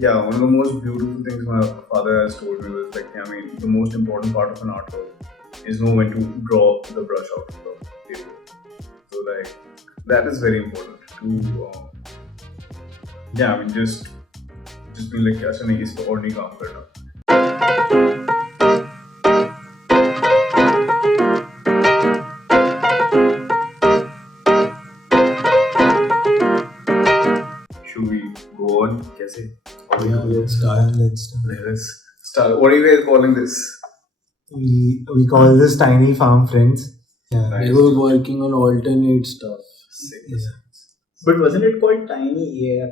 Yeah, one of the most beautiful things my father has told me was like, I mean, the most important part of an artwork is know when to draw the brush out of the paper. So like that is very important to yeah, I mean just be like ऐसा नहीं इसको और नहीं काम करना. Should we go on? कैसे? Yeah, let's start. Let's start. What are you guys calling this? We call this Tiny Farm Friends. Yeah. Nice. They were working on alternate stuff. Sick. But wasn't it called Tiny? Yeah.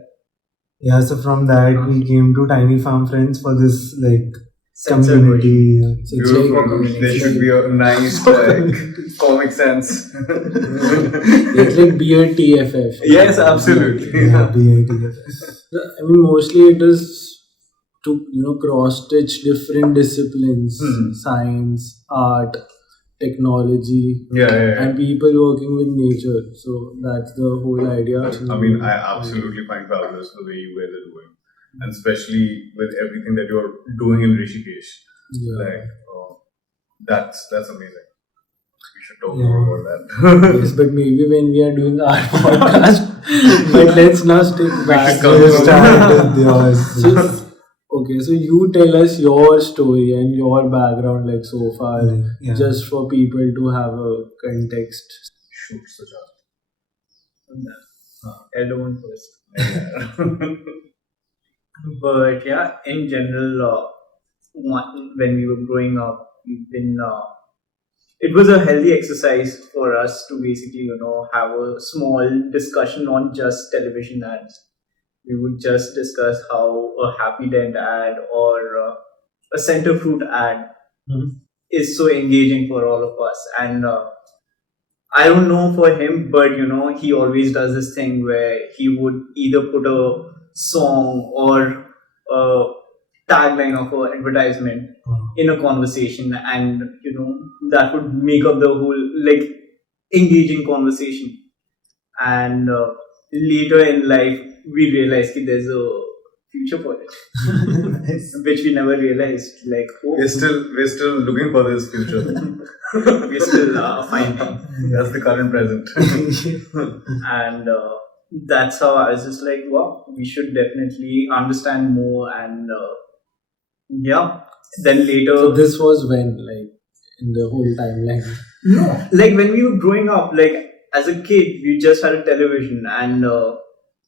Yeah, so from that we came to Tiny Farm Friends for this like Censored community. So it's like Beautiful. There should be a nice like comic sense. it's like beer TFF. Yes, absolutely. Yeah, BIT. I mean, mostly it is to cross stitch different disciplines, science, art, technology, Yeah. and people working with nature. So that's the whole idea. I mean, I absolutely find fabulous the way you guys are doing, and especially with everything that you're doing in Rishikesh. Yeah. Like, that's amazing. We should talk more about that. Yes, but maybe when we are doing our podcast. But let's now stick back. come Let's from- start with yours. Okay, so you tell us your story and your background like so far, Yeah. just for people to have a context. Shoot, Sujat. Elder one first. But yeah, in general, when we were growing up, we've been. It was a healthy exercise for us to basically, have a small discussion on just television ads. We would just discuss how a Happy Dent ad or a Center Fruit ad is so engaging for all of us. And I don't know for him, but he always does this thing where he would either put a song or a tagline of an advertisement in a conversation, and that would make up the whole like engaging conversation. And later in life, we realized that there's a future for it, which we never realized. Like, We're still looking for this future. we're still finding. That's the current present. And that's how I was just like, wow, we should definitely understand more. And yeah, then later, So this was when, like, in the whole timeline. no, like when we were growing up, like as a kid, we just had a television, and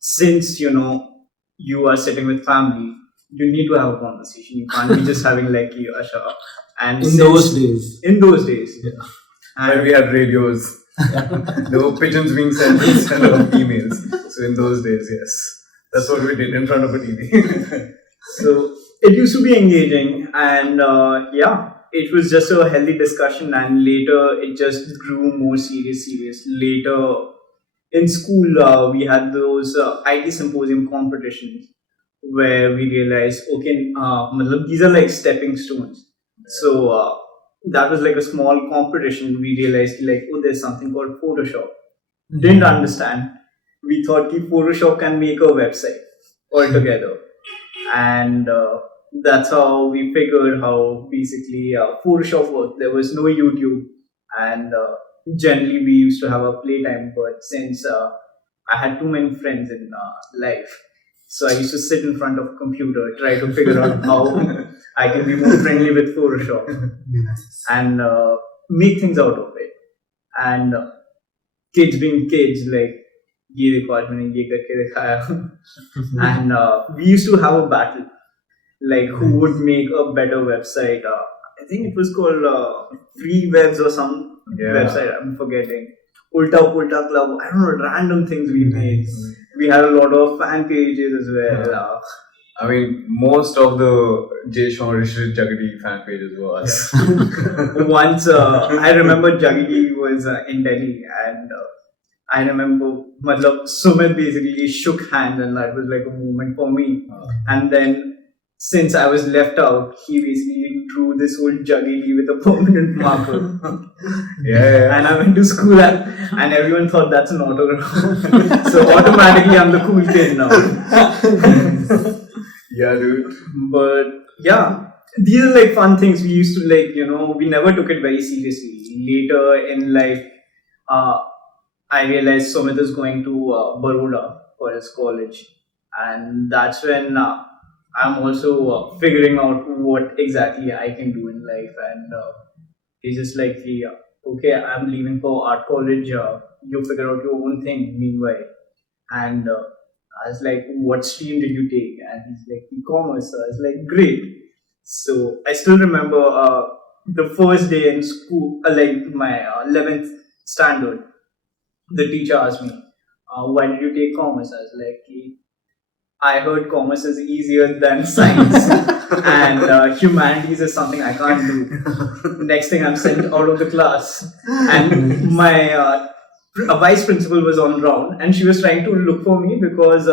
since you are sitting with family, you need to have a conversation. You can't be just having like Asha. And In those days. in those days, Yeah. When we had radios, there were pigeons being sent instead of emails. So in those days, yes, that's what we did in front of a TV. so it used to be engaging, and yeah, it was just a healthy discussion. And later, it just grew more serious. Later in school, we had those IT symposium competitions where we realized, okay, these are like stepping stones. So that was like a small competition. We realized like, oh, there's something called Photoshop. Didn't understand. We thought that Photoshop can make a website altogether, and that's how we figured how basically Photoshop worked. There was no YouTube, and generally we used to have a playtime. But since I had too many friends in life, so I used to sit in front of a computer, try to figure out how I can be more friendly with Photoshop and make things out of it. And kids being kids, like ये देखो आज मैंने ये करके दिखाया. And we used to have a battle, like who would make a better website. I think it was called Free Webs or some website, I'm forgetting. Ulta Pulta Club, I don't know, random things we made. We had a lot of fan pages as well. I mean, most of the Jay Sean Rishit Jagadi fan pages were us. Once I remember Jaggi was in Delhi, and I remember Sumit basically shook hands, and that was like a moment for me. And then since I was left out, he basically drew this whole juggly with a permanent marker. Yeah, And I went to school and everyone thought that's an autograph. So automatically I'm the cool kid now. yeah, dude. But yeah, these are like fun things we used to like, we never took it very seriously. Later in life, uh, I realized Sumit is going to Baroda for his college. And that's when I'm also figuring out what exactly I can do in life. And he's just like, okay, I'm leaving for art college. You figure out your own thing meanwhile. And I was like, what stream did you take? And he's like, e-commerce. So I was like, great. So I still remember the first day in school, like my 11th standard, the teacher asked me, why did you take commerce? I was like, I heard commerce is easier than science, and humanities is something I can't do. Next thing, I'm sent out of the class, and my vice principal was on round, and she was trying to look for me because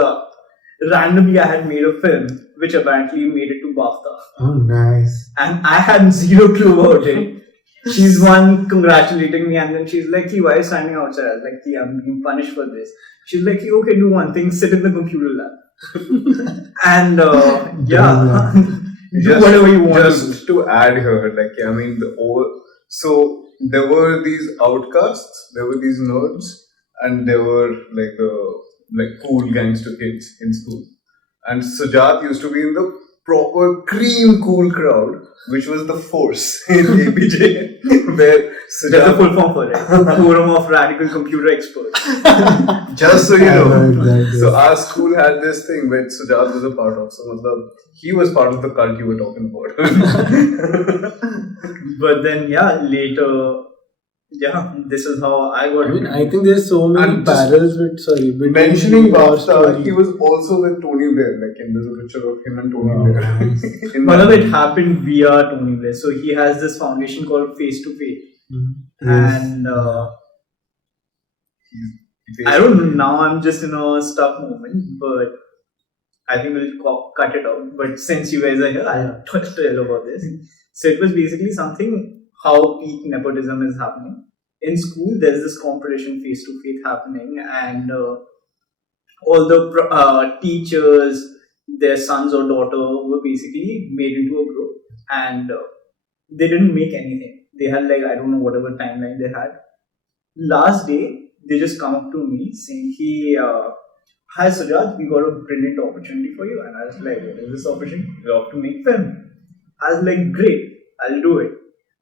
randomly I had made a film which apparently made it to BAFTA, Oh, nice. and I had zero clue about it. She's one congratulating me, and then she's like, "Why are you standing outside?" I was like, I'm being punished for this." She's like, okay, do one thing, sit in the computer lab. And yeah, do whatever you want. Just to add here, like, I mean, so there were these outcasts, there were these nerds, and there were like the cool gangster kids in school. And Sujat used to be in the proper cream cool crowd, which was the force in APJ, where There's a Sujat, full form for it. Forum of Radical Computer Experts. just so you I heard know. that, So yes. our school had this thing which Sujat was a part of. So matlab, he was part of the cult you were talking about. But then, yeah, later, yeah, this is how I got I mean, it. I think there's so many And just parallels with between Mentioning your BAFTA, story. he was also with Tony Blair. Like, and there's a picture of him and Tony Wow, Blair. nice. In One of that- it happened via Tony Blair. So he has this foundation called Face to Face. Yes. And he I don't know, now I'm just in a stuck moment, but I think we'll cut it out. But since you guys are here, I'll tell about this. So it was basically something how peak nepotism is happening. In school, there's this competition face to face happening, and all the teachers, their sons or daughter were basically made into a group, and they didn't make anything. They had like, I don't know, whatever timeline they had. Last day, they just come up to me saying, hi Sujat, we got a brilliant opportunity for you. And I was like, what is this opportunity? We have to make film. I was like, great, I'll do it.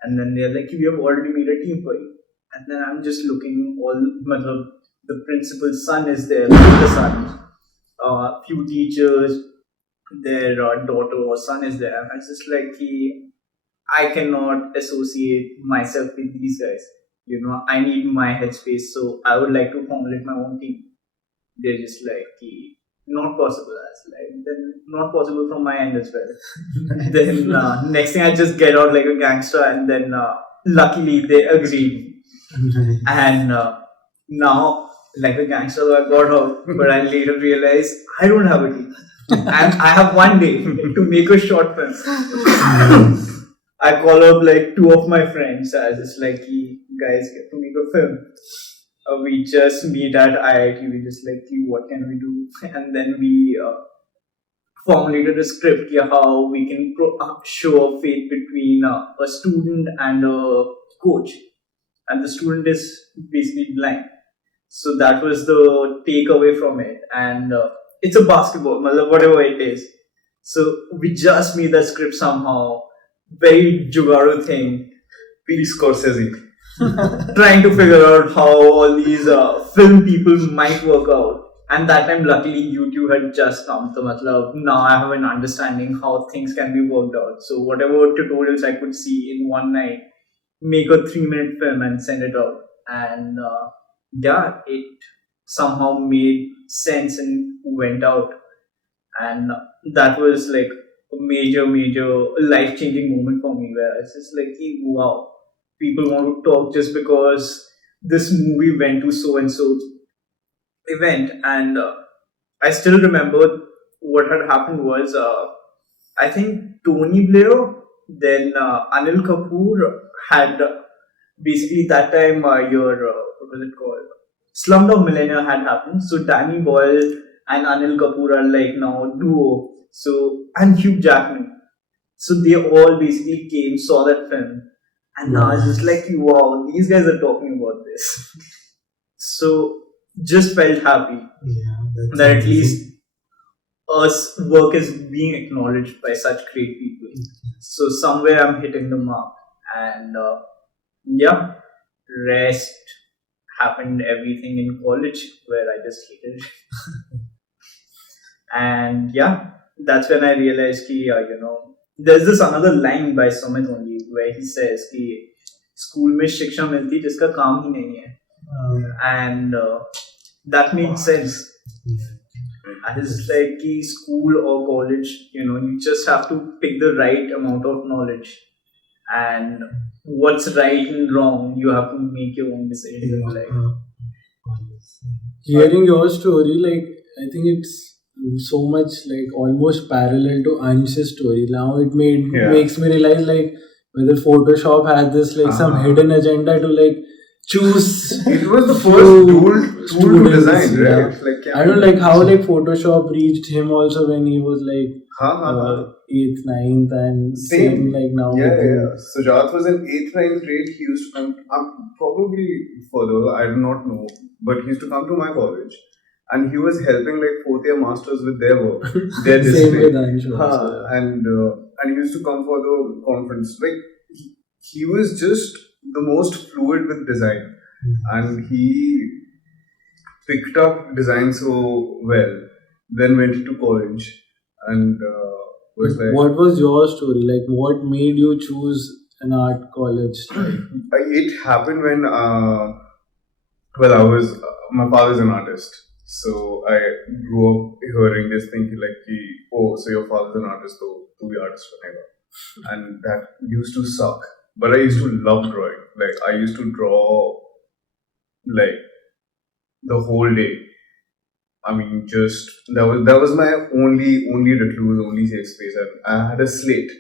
And then they're like, we have already made a team for you. And then I'm just looking, the principal's son is there, the sons, few teachers, their daughter or son is there. And I was just like, I cannot associate myself with these guys. I need my headspace, so I would like to formulate my own team. They're just like, not possible. I was like, then not possible from my end as well. Then next thing I just get out like a gangster, and then luckily they agreed. Nice. And now, like a gangster, I got out, but I later realized I don't have a team. And I have one day to make a short film. I call up like two of my friends. I was just like, guys, get to make a film. We just meet at IIT. We just like, what can we do? And then we formulated a script, how we can show a faith between a student and a coach. And the student is basically blind. So that was the takeaway from it. And it's a basketball, whatever it is. So we just made that script somehow. Very Jugaru thing. P. Scorsese. Trying to figure out how all these film people might work out. And that time, luckily, YouTube had just come. So, now I have an understanding how things can be worked out. So, whatever tutorials I could see in one night, make a 3-minute film and send it out. And yeah, it somehow made sense and went out. And that was like a major life changing moment for me, where it's just like, wow, people want to talk just because this movie went to so and so event. And I still remember what had happened was I think Tony Blair, then Anil Kapoor had basically that time your what was it called? Slumdog Millionaire had happened. So Danny Boyle and Anil Kapoor are like now duo. So and Hugh Jackman. So they all basically came, saw that film, and now it's just Wow. like wow, these guys are talking about this. So just felt happy Yeah, that's that at least amazing. us work is being acknowledged by such great people. So somewhere I'm hitting the mark, and yeah, rest happened everything in college where I just hated it. And yeah, that's when I realized कि there's this another line by Sumit only where he says कि school में शिक्षा मिलती जिसका काम ही नहीं है, and that made sense. It's like कि school or college, you just have to pick the right amount of knowledge, and what's right and wrong, you have to make your own decisions in Yeah, life. Hearing your story, like I think it's so much like almost parallel to Ansh's story. Now it Yeah. makes me realize like whether Photoshop has this like some Uh-huh. hidden agenda to like choose. It was the first tool to students, design, yeah. right? Like, I don't like how like Photoshop reached him also when he was like हाँ. 8th, 9th, and Same. same like now Yeah, with you. yeah. Sujat was in 8th, 9th grade. He used to come, probably further, I do not know, but he used to come to my college and he was helping like fourth year masters with their work, their Same display. with Anshu also, Huh. yeah. And he used to come for the conference. Like, he was just the most fluid with design and he picked up design so well, then went to college and was like, What was your story? Like, what made you choose an art college? Like, it happened when well, I was my father's an artist, so I grew up hearing this thing like, oh, so your father's an artist, so to be artist forever, and that used to suck. But I used to love drawing. Like, I used to draw like the whole day. I mean, just that was my only recluse, only safe space. And I had a slate,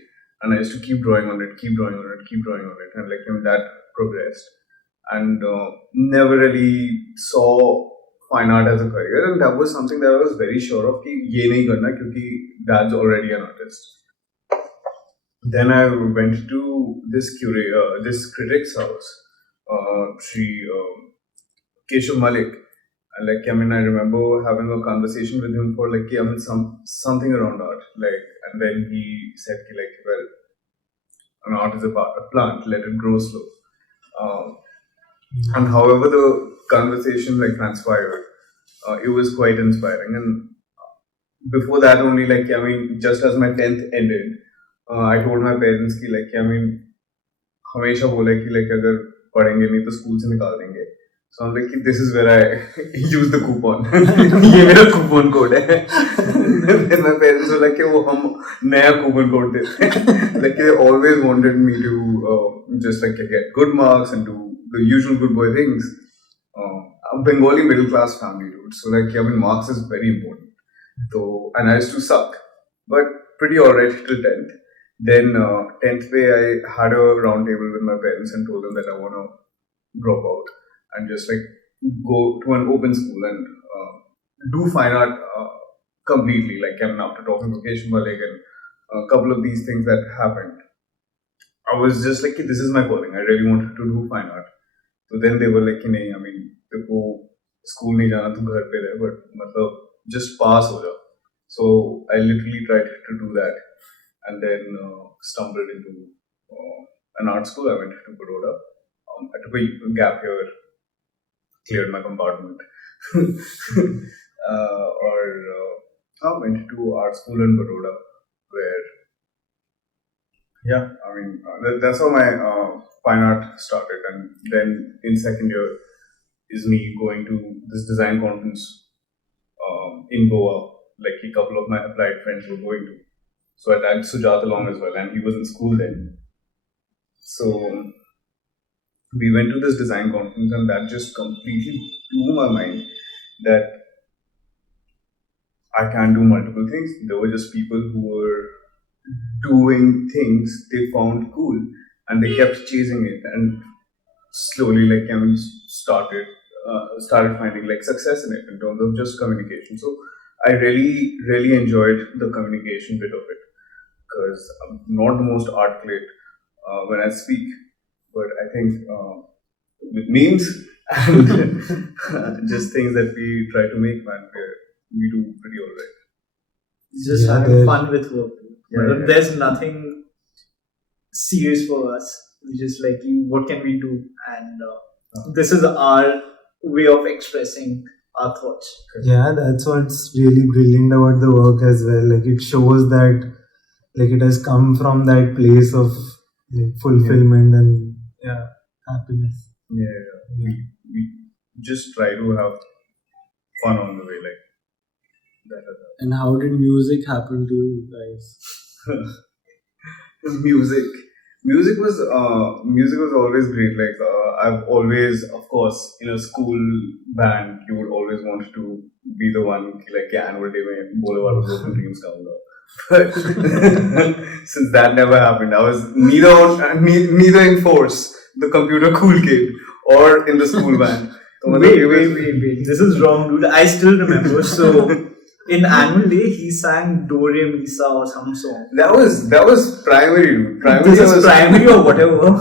and I used to keep drawing on it, keep drawing on it, keep drawing on it, and like that progressed. And never really saw fine art as a career, and that was something that I was very sure of कि ये नहीं करना क्योंकि dad's already an artist. Then I went to this critic's house, Sri Keshav Malik. And like, I mean, I remember having a conversation with him for like, I mean, something around art. Like, and then he said, like, well, an art is a plant, let it grow slow. And however the conversation like transpired, it was quite inspiring. And before that only, like, I mean, just as my 10th ended, I told my parents कि like, I mean, हमेशा बोला कि like अगर पढ़ेंगे नहीं तो school से निकाल देंगे. So I'm like, this is where I use the coupon. ये मेरा coupon code है. Then my parents were like, वो हम नया coupon code देते हैं. Like, they always wanted me to just like get good marks and do the usual good boy things. A Bengali middle class family, dude. So like, I mean, marks is very important. So, and I used to suck, but pretty alright till 10th. Then 10th way, I had a round table with my parents and told them that I want to drop out and just like go to an open school and do fine art completely. Like, I mean, after talking to Keshav Malik and a couple of these things that happened, I was just like, this is my calling. I really wanted to do fine art. So then they were like, नहीं, I mean, देखो school नहीं जाना तू घर पे रह, but मतलब just pass हो जा. So I literally tried to do that, and then stumbled into an art school. I went to Baroda. I took a gap here, cleared my compartment, or I went to art school in Baroda, where yeah, I mean that's how my fine art started, and then in second year is me going to this design conference in Goa. Like, a couple of my applied friends were going to. So I tagged Sujat along as well, and he was in school then. So we went to this design conference, and that just completely blew my mind that I can do multiple things. There were just people who were doing things they found cool, and they kept chasing it, and slowly, like, started finding like success in it in terms of just communication. So I really enjoyed the communication bit of it, because I'm not the most articulate when I speak, but I think with memes and just things that we try to make, man, we do pretty alright. Just Yeah, having there- fun with work. Yeah. There's nothing serious for us. We just like, what can we do? And this is our way of expressing our thoughts. Yeah, that's what's really brilliant about the work as well. Like it shows that like it has come from that place of like fulfillment and Yeah. happiness. Yeah. We just try to have fun on the way, like that. And how did music happen to you guys? Music was always great. Like I've always, of course, in a school band, you would always want to be the one like yeah, annual day mein bole walo broken dreams gaunga. But since that never happened, I was neither in force, the computer cool kid, or in the school band. So, Wait. This is wrong, dude. I still remember. So, in annual day, he sang Do Re Mi Sa or some song. That was primary, dude. Primary This is was primary or whatever.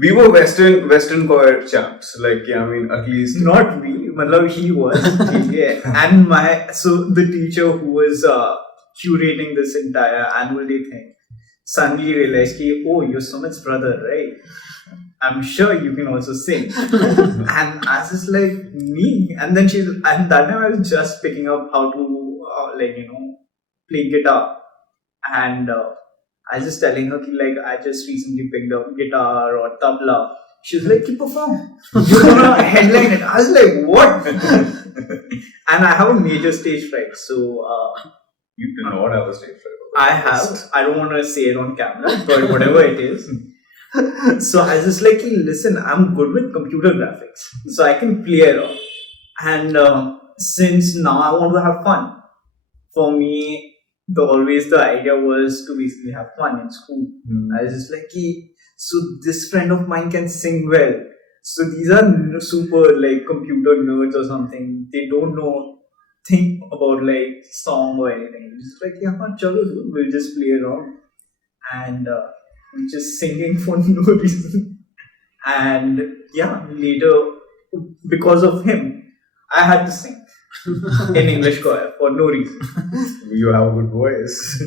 we were Western choir chaps. Like yeah, I mean at least Not we, matlab he was. Yeah. And the teacher who was curating this entire annual day thing suddenly realized, oh, you're Sumit's brother, right? I'm sure you can also sing. And I was just like, me? And that time I was just picking up how to, play guitar. And I was just telling her, like, I just recently picked up guitar or tabla. She was like, perform. You're gonna headline it. I was like, what? And I have a major stage fright. So, you did not have a stage fright. I have. I don't want to say it on camera, but whatever it is. So I was just like, listen, I'm good with computer graphics, so I can play around. And since now I want to have fun, for me, the idea was to basically have fun in school. I was just like, so this friend of mine can sing well. So these are super like computer nerds or something. They don't think about like song or anything. It's just like, yeah, chalo, dude, we'll just play around. And just singing for no reason. And yeah, later, because of him, I had to sing in English choir for no reason. You have a good voice.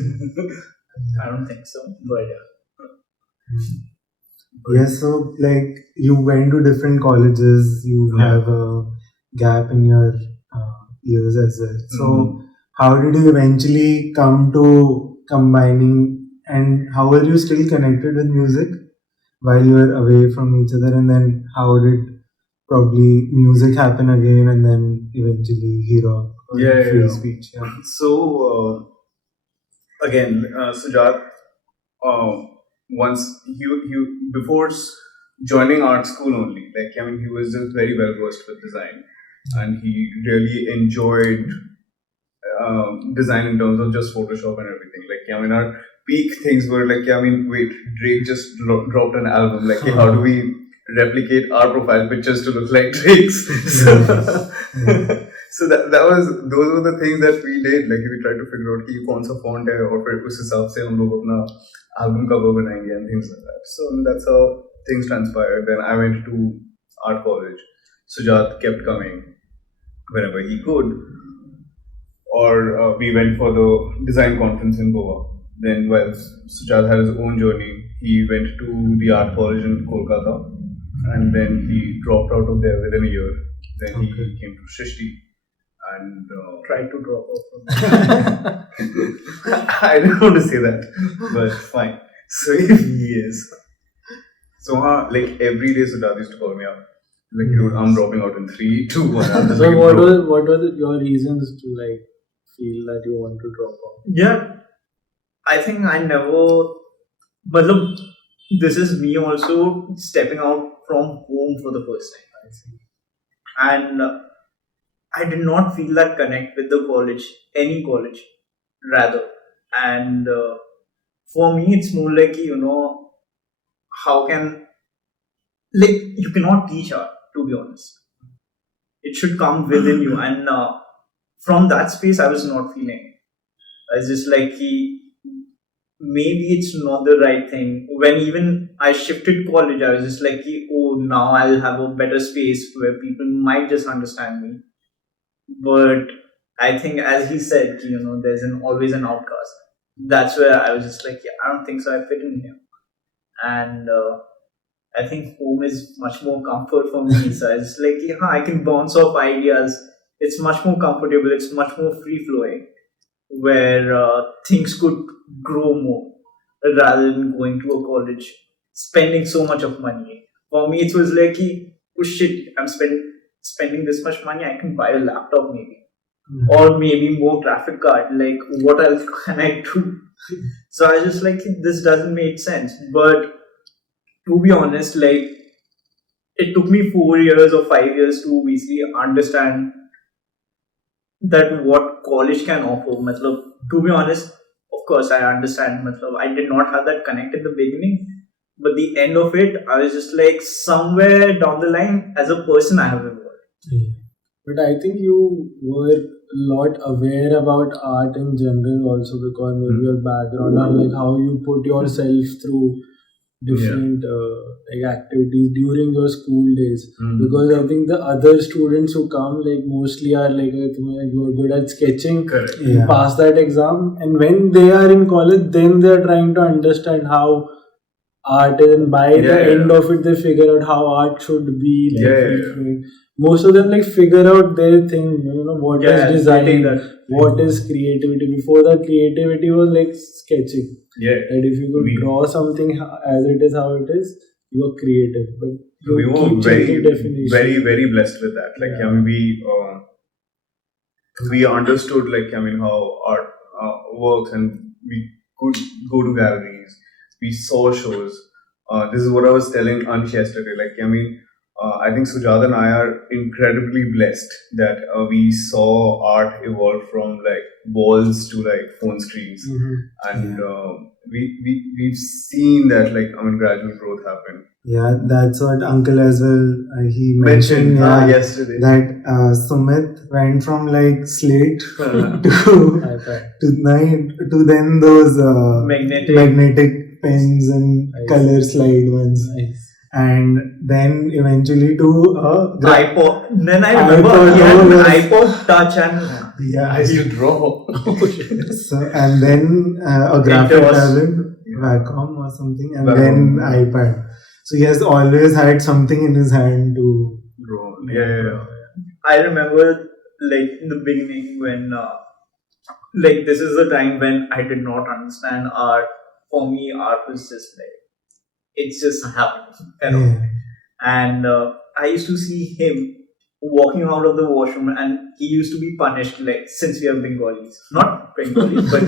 I don't think so, but Yeah, so like you went to different colleges, you have a gap in your years as well. So how did you eventually come to combining, and how were you still connected with music while you were away from each other, and then how did probably music happen again, and then eventually Herock or free Yeah. speech? Yeah. So again, Sujat, once he before joining art school only, like I mean, he was just very well versed with design, and he really enjoyed design in terms of just Photoshop and everything. Like I mean, our peak things were like, I mean, wait, Drake just dropped an album. Like, how do we replicate our profile pictures to look like Drake's? So those were the things that we did. Like we tried to figure out कि कौन सा font है और फिर उस हिसाब से हम लोग अपना album cover बनाएंगे and things like that. So that's how things transpired. Then I went to art college. Sujat kept coming whenever he could, or we went for the design conference in Goa. Then while Sujat had his own journey, he went to the art college in Kolkata, and then he dropped out of there within a year. Then he came to Shrishti and tried to drop off. I don't want to say that, but fine. So if he is, so like every day Sujat used to call me up. Like, dude, I'm dropping out in 3, 2, 1. I'm just So like, what bro. were your reasons to like feel that you want to drop off? Yeah, I think I never. But look, this is me also stepping out from home for the first time. And I did not feel that connect with the college, any college, rather. And for me, it's more like, how can, like, you cannot teach art, to be honest. It should come within you. And from that space, I was not feeling it. I was just like, maybe it's not the right thing. When even I shifted college, I was just like, oh, now I'll have a better space where people might just understand me. But I think, as he said, there's always an outcast. That's where I was just like, yeah, I don't think so. I fit in here. And I think home is much more comfort for me. So it's like, yeah, I can bounce off ideas. It's much more comfortable. It's much more free flowing, where things could grow more rather than going to a college, spending so much of money. For me, it was like, oh shit, I'm spending this much money. I can buy a laptop maybe, or maybe more graphic card. Like, what else can I do? So I just like, this doesn't make sense. But to be honest, like, it took me 4 years or 5 years to basically understand that what college can offer. Matlab, to be honest, of course, I understand. Matlab, I did not have that connect at the beginning, but the end of it, I was just like, somewhere down the line, as a person, I have evolved. Yeah. But I think you were a lot aware about art in general also, because maybe your background and like how you put yourself through different like activities during your school days. Because I think the other students who come like mostly are like, you are good at sketching, Correct. you pass that exam, and when they are in college, then they are trying to understand how art is, and by the end of it, they figure out how art should be. Like, most of them like figure out their thing, what is design, what is creativity. Before that, creativity was like sketching. And if you could draw something as it is, how it is, you are creative. But you we keep were changing definition. very blessed with that. Like, I mean, we understood, like, I mean, how art works, and we could go to galleries. We saw shows. This is what I was telling Ansh yesterday. Like, I mean, I think Sujat and I are incredibly blessed that we saw art evolve from like walls to like phone screens, and we've seen that, like, I mean, gradual growth happen. Yeah, that's what Uncle as well he mentioned yesterday, that Sumit went from like slate to then those magnetic pens and color slide ones. And then eventually to iPod. Then I remember he had an iPod Touch, and I used to draw. So, and then a graphic tablet, Wacom or something, and then iPad. So he has always had something in his hand to draw. Yeah. I remember, like, in the beginning when, like, this is the time when I did not understand art. For me, art was just like, it's just happening, And I used to see him walking out of the washroom, and he used to be punished, like, since we are Bengalis, not Bengalis, but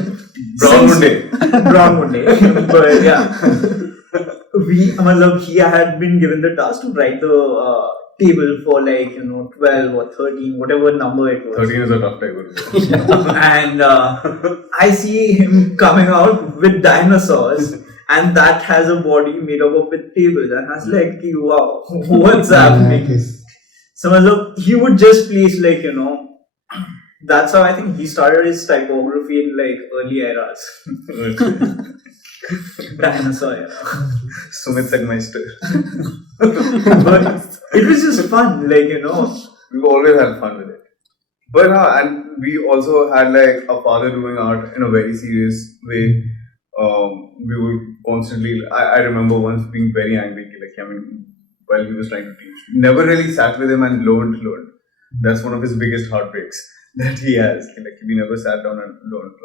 Brown Monday. But yeah, he had been given the task to write the table for, like, 12 or 13, whatever number it was. 13 is a tough table. And I see him coming out with dinosaurs. And that has a body made up of with tables. And I was like, wow, what's happening? So he would just place, like, that's how I think he started his typography in like early eras. Dinosaur era. Sumit Segmeister. But it was just fun, like, We've always had fun with it. But and we also had like a father doing art in a very serious way. We would constantly, I remember once being very angry, like, I mean, while he was trying to teach. Never really sat with him and learned. That's one of his biggest heartbreaks that he has. Like, we never sat down and learned.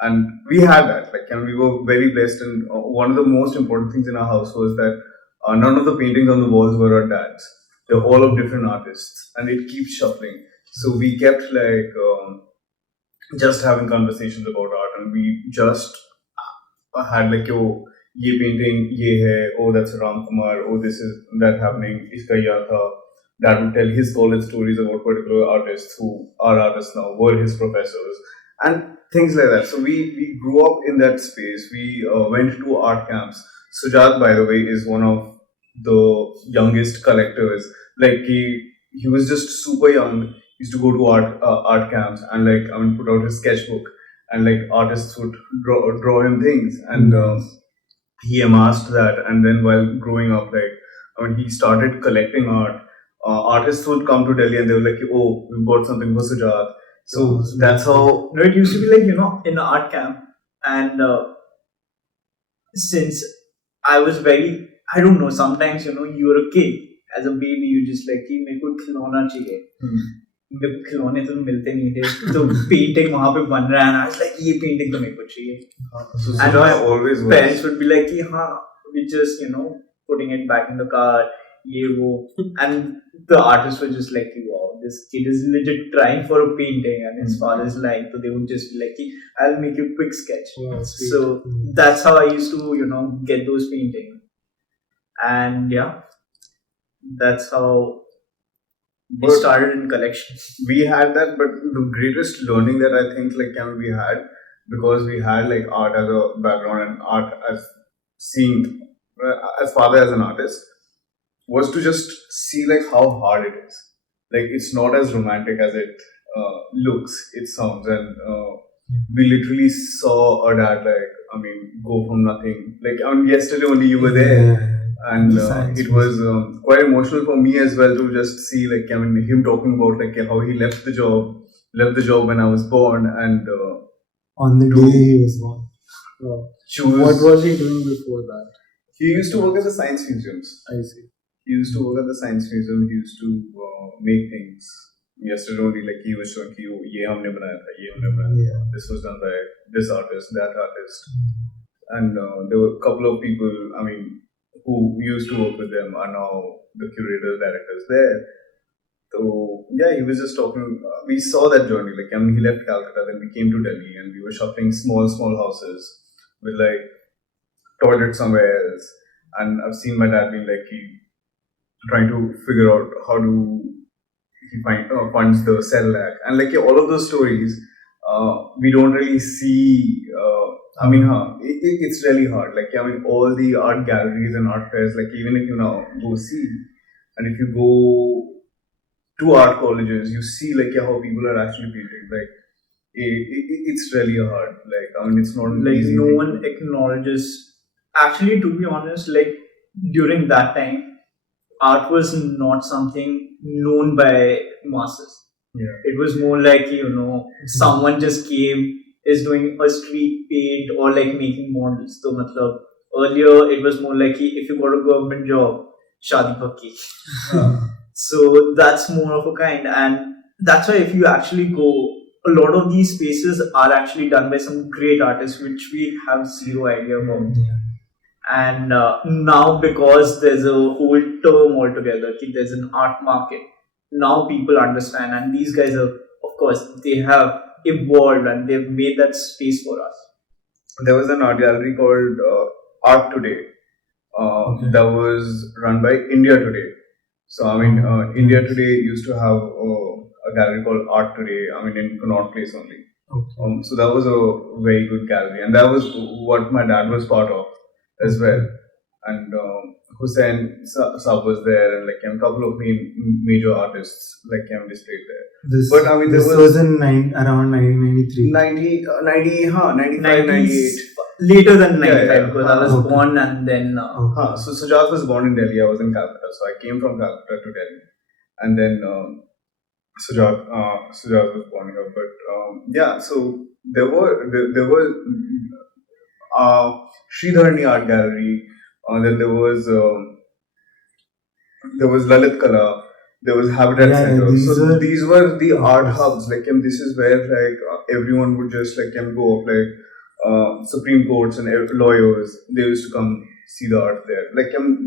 And we had that. Like, and we were very blessed. And one of the most important things in our house was that none of the paintings on the walls were our dad's. They're all of different artists. And it keeps shuffling. So we kept like just having conversations about art. And we just had like, oh, ye painting, ye hai, oh, that's Ram Kumar, oh, this is that happening, iska ya tha. Dad would tell his college stories about particular artists who are artists now, were his professors. and things like that. So we grew up in that space. We went to art camps. Sujat, by the way, is one of the youngest collectors. Like he was just super young. He used to go to art camps and like put out his sketchbook, and like artists would draw him things, and he amassed that. And then while growing up, like he started collecting art. Artists would come to Delhi and they were like, "Oh, we've got something for Sujat." So that's how. No, it used to be like, in art camp. And since I was very, I don't know, sometimes, you're a kid. As a baby, you just like, कि मेरे को खिलौना चाहिए. मेरे को खिलौने तो मिलते नहीं थे. तो पेंटिंग वहाँ पे बन रहा है. And I was like, ये पेंटिंग तो मेरे को चाहिए. So And my Sujat always was. parents would be like, कि हाँ, we just, putting it back in the car. ये वो. And the artists were just like, wow, this kid is legit trying for a painting, and his father's lying. So they would just be like, I'll make you a quick sketch. Wow, sweet. So that's how I used to, get those paintings. And yeah, that's how we But- started in collection. We had that, but the greatest learning that I think like we had, because we had like art as a background and art as seeing as father as an artist, was to just see like how hard it is. Like it's not as romantic as it looks, it sounds, and we literally saw our dad go from nothing. Like yesterday only you were there. And it was quite emotional for me as well to just see him talking about how he left the job when I was born, and On the day he was born. choose. What was he doing before that? He used to work at the science museums. I see. He used to work at the science museum. He used to make things. Yesterday only he was showing you, ye humne banaya tha, ye humne banaya tha. Yeah. This was done by this artist, that artist, and there were a couple of people. Who used to work with them are now the curators, directors there. So yeah, he was just talking. We saw that journey. He left Calcutta, then we came to Delhi, and we were shuffling small houses with toilet somewhere else. And I've seen my dad being trying to figure out how do he funds the cell lac, and all of those stories. We don't really see. It's really hard. All the art galleries and art fairs. Even if you now go see, and if you go to art colleges, you see how people are actually painting. It's really hard. It's not an easy No thing. one acknowledges. Actually, to be honest, during that time, art was not something known by masses. Yeah. It was more like, someone just came, is doing a street paint or making models. So, matlab, earlier it was more like if you got a government job, shadi pakki. So that's more of a kind, and that's why if you actually go, a lot of these spaces are actually done by some great artists, which we have zero idea about. And now, because there's a whole term altogether, there's an art market. Now people understand, and these guys are, of course, they have evolved and they've made that space for us. There was an art gallery called Art Today that was run by India Today. So India Today used to have a gallery called Art Today. In Connaught Place only. Okay. So that was a very good gallery, and that was what my dad was part of as well. And Hussain Saab was there, and a couple of major artists displayed there. This, But, there this was- was in around 1993. 95, 98. Later than 95, Yeah, yeah. because I was Okay. born and then. So Sujat was born in Delhi. I was in Calcutta, so I came from Calcutta to Delhi, and then Sujat was born here. But so there were Sridharani Art Gallery. Then there was Lalit Kala. There was Habitat Yeah, Center. these So are- these were the art Yes. hubs. This is where everyone would just go up Supreme Courts and lawyers. They used to come see the art there.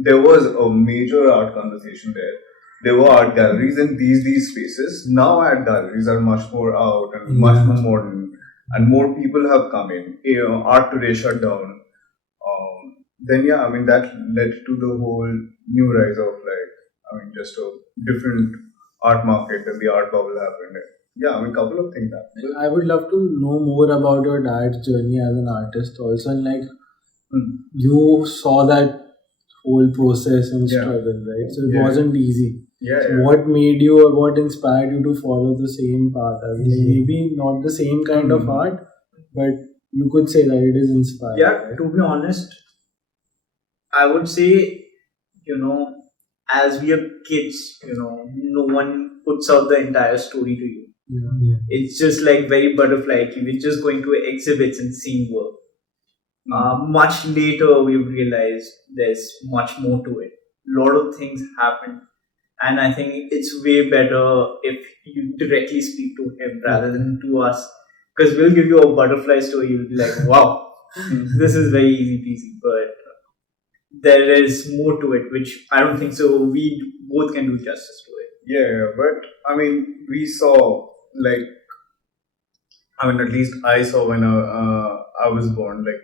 There was a major art conversation there. There were art galleries in these spaces. Now art galleries are much more out and much more modern, and more people have come in. Art Today shut down. Then that led to the whole new rise of just a different art market, and the art bubble happened. yeah, I mean, couple of things happened. I would love to know more about your dad's journey as an artist also, and like you saw that whole process and Yeah. struggle, right? So it Yeah. wasn't easy. Yeah, So yeah. what made you or what inspired you to follow the same path? As in, like, maybe not the same kind of art, but you could say that it is inspired. Yeah, right? to be honest, I would say, as we are kids, no one puts out the entire story to you. Yeah. It's just like very butterfly. We're just going to exhibits and seeing work. Much later, we realized there's much more to it. A lot of things happen, and I think it's way better if you directly speak to him rather than to us, because we'll give you a butterfly story. You'll be like, "Wow, this is very easy peasy," but there is more to it, which I don't think so. We both can do justice to it. Yeah, but I mean, we saw like, I mean, at least I saw when I was born, like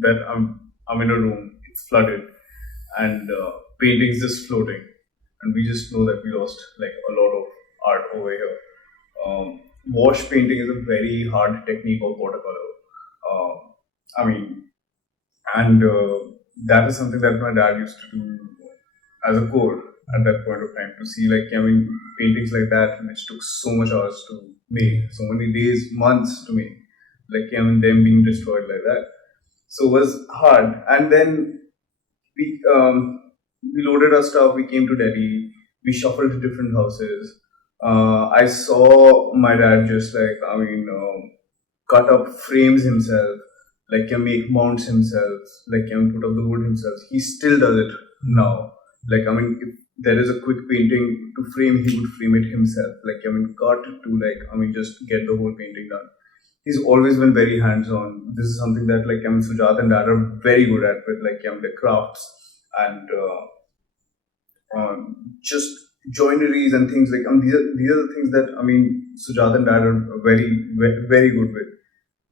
that I'm in a room, it's flooded, and paintings just floating, and we just know that we lost like a lot of art over here. Wash painting is a very hard technique of watercolor. I mean, and that is something that my dad used to do as a core at that point of time, to see like, I mean, paintings like that which took so much hours to make, so many days, months to make, like, I mean, them being destroyed like that. So it was hard. And then we loaded our stuff, we came to Delhi, we shuffled to different houses. I saw my dad just like, I mean, cut up frames himself, like can make mounts himself, like can put up the wood himself. He still does it now. Like, I mean, if there is a quick painting to frame, he would frame it himself. Like, I mean, cut to like, I mean, just get the whole painting done. He's always been very hands-on. This is something that like, I mean, Sujat and Dad are very good at, with like, I mean, the crafts and just joineries and things like, these are the things that, I mean, Sujat and Dad are very good with.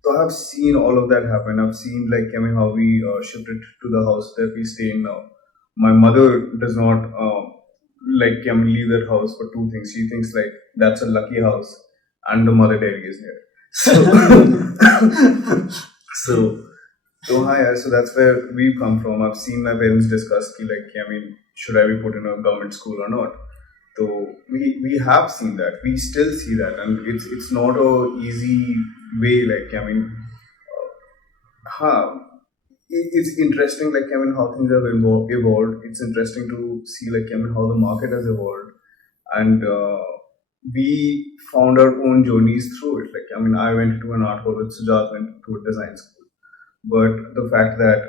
So I've seen all of that happen. I've seen like, I mean, how we shifted to the house that we stay in now. My mother does not like, I mean, leave that house for two things. She thinks like that's a lucky house, and the mother dairy is there. So hi, so that's where we've come from. I've seen my parents discuss like, I mean, should I be put in a government school or not? So we have seen that. We still see that, and it's not a easy way. Like, I mean, it's interesting. Like, I mean, how things have evolved. It's interesting to see like, I mean, how the market has evolved, and we found our own journeys through it. Like, I mean, I went to an art college, Sujat went to a design school, but the fact that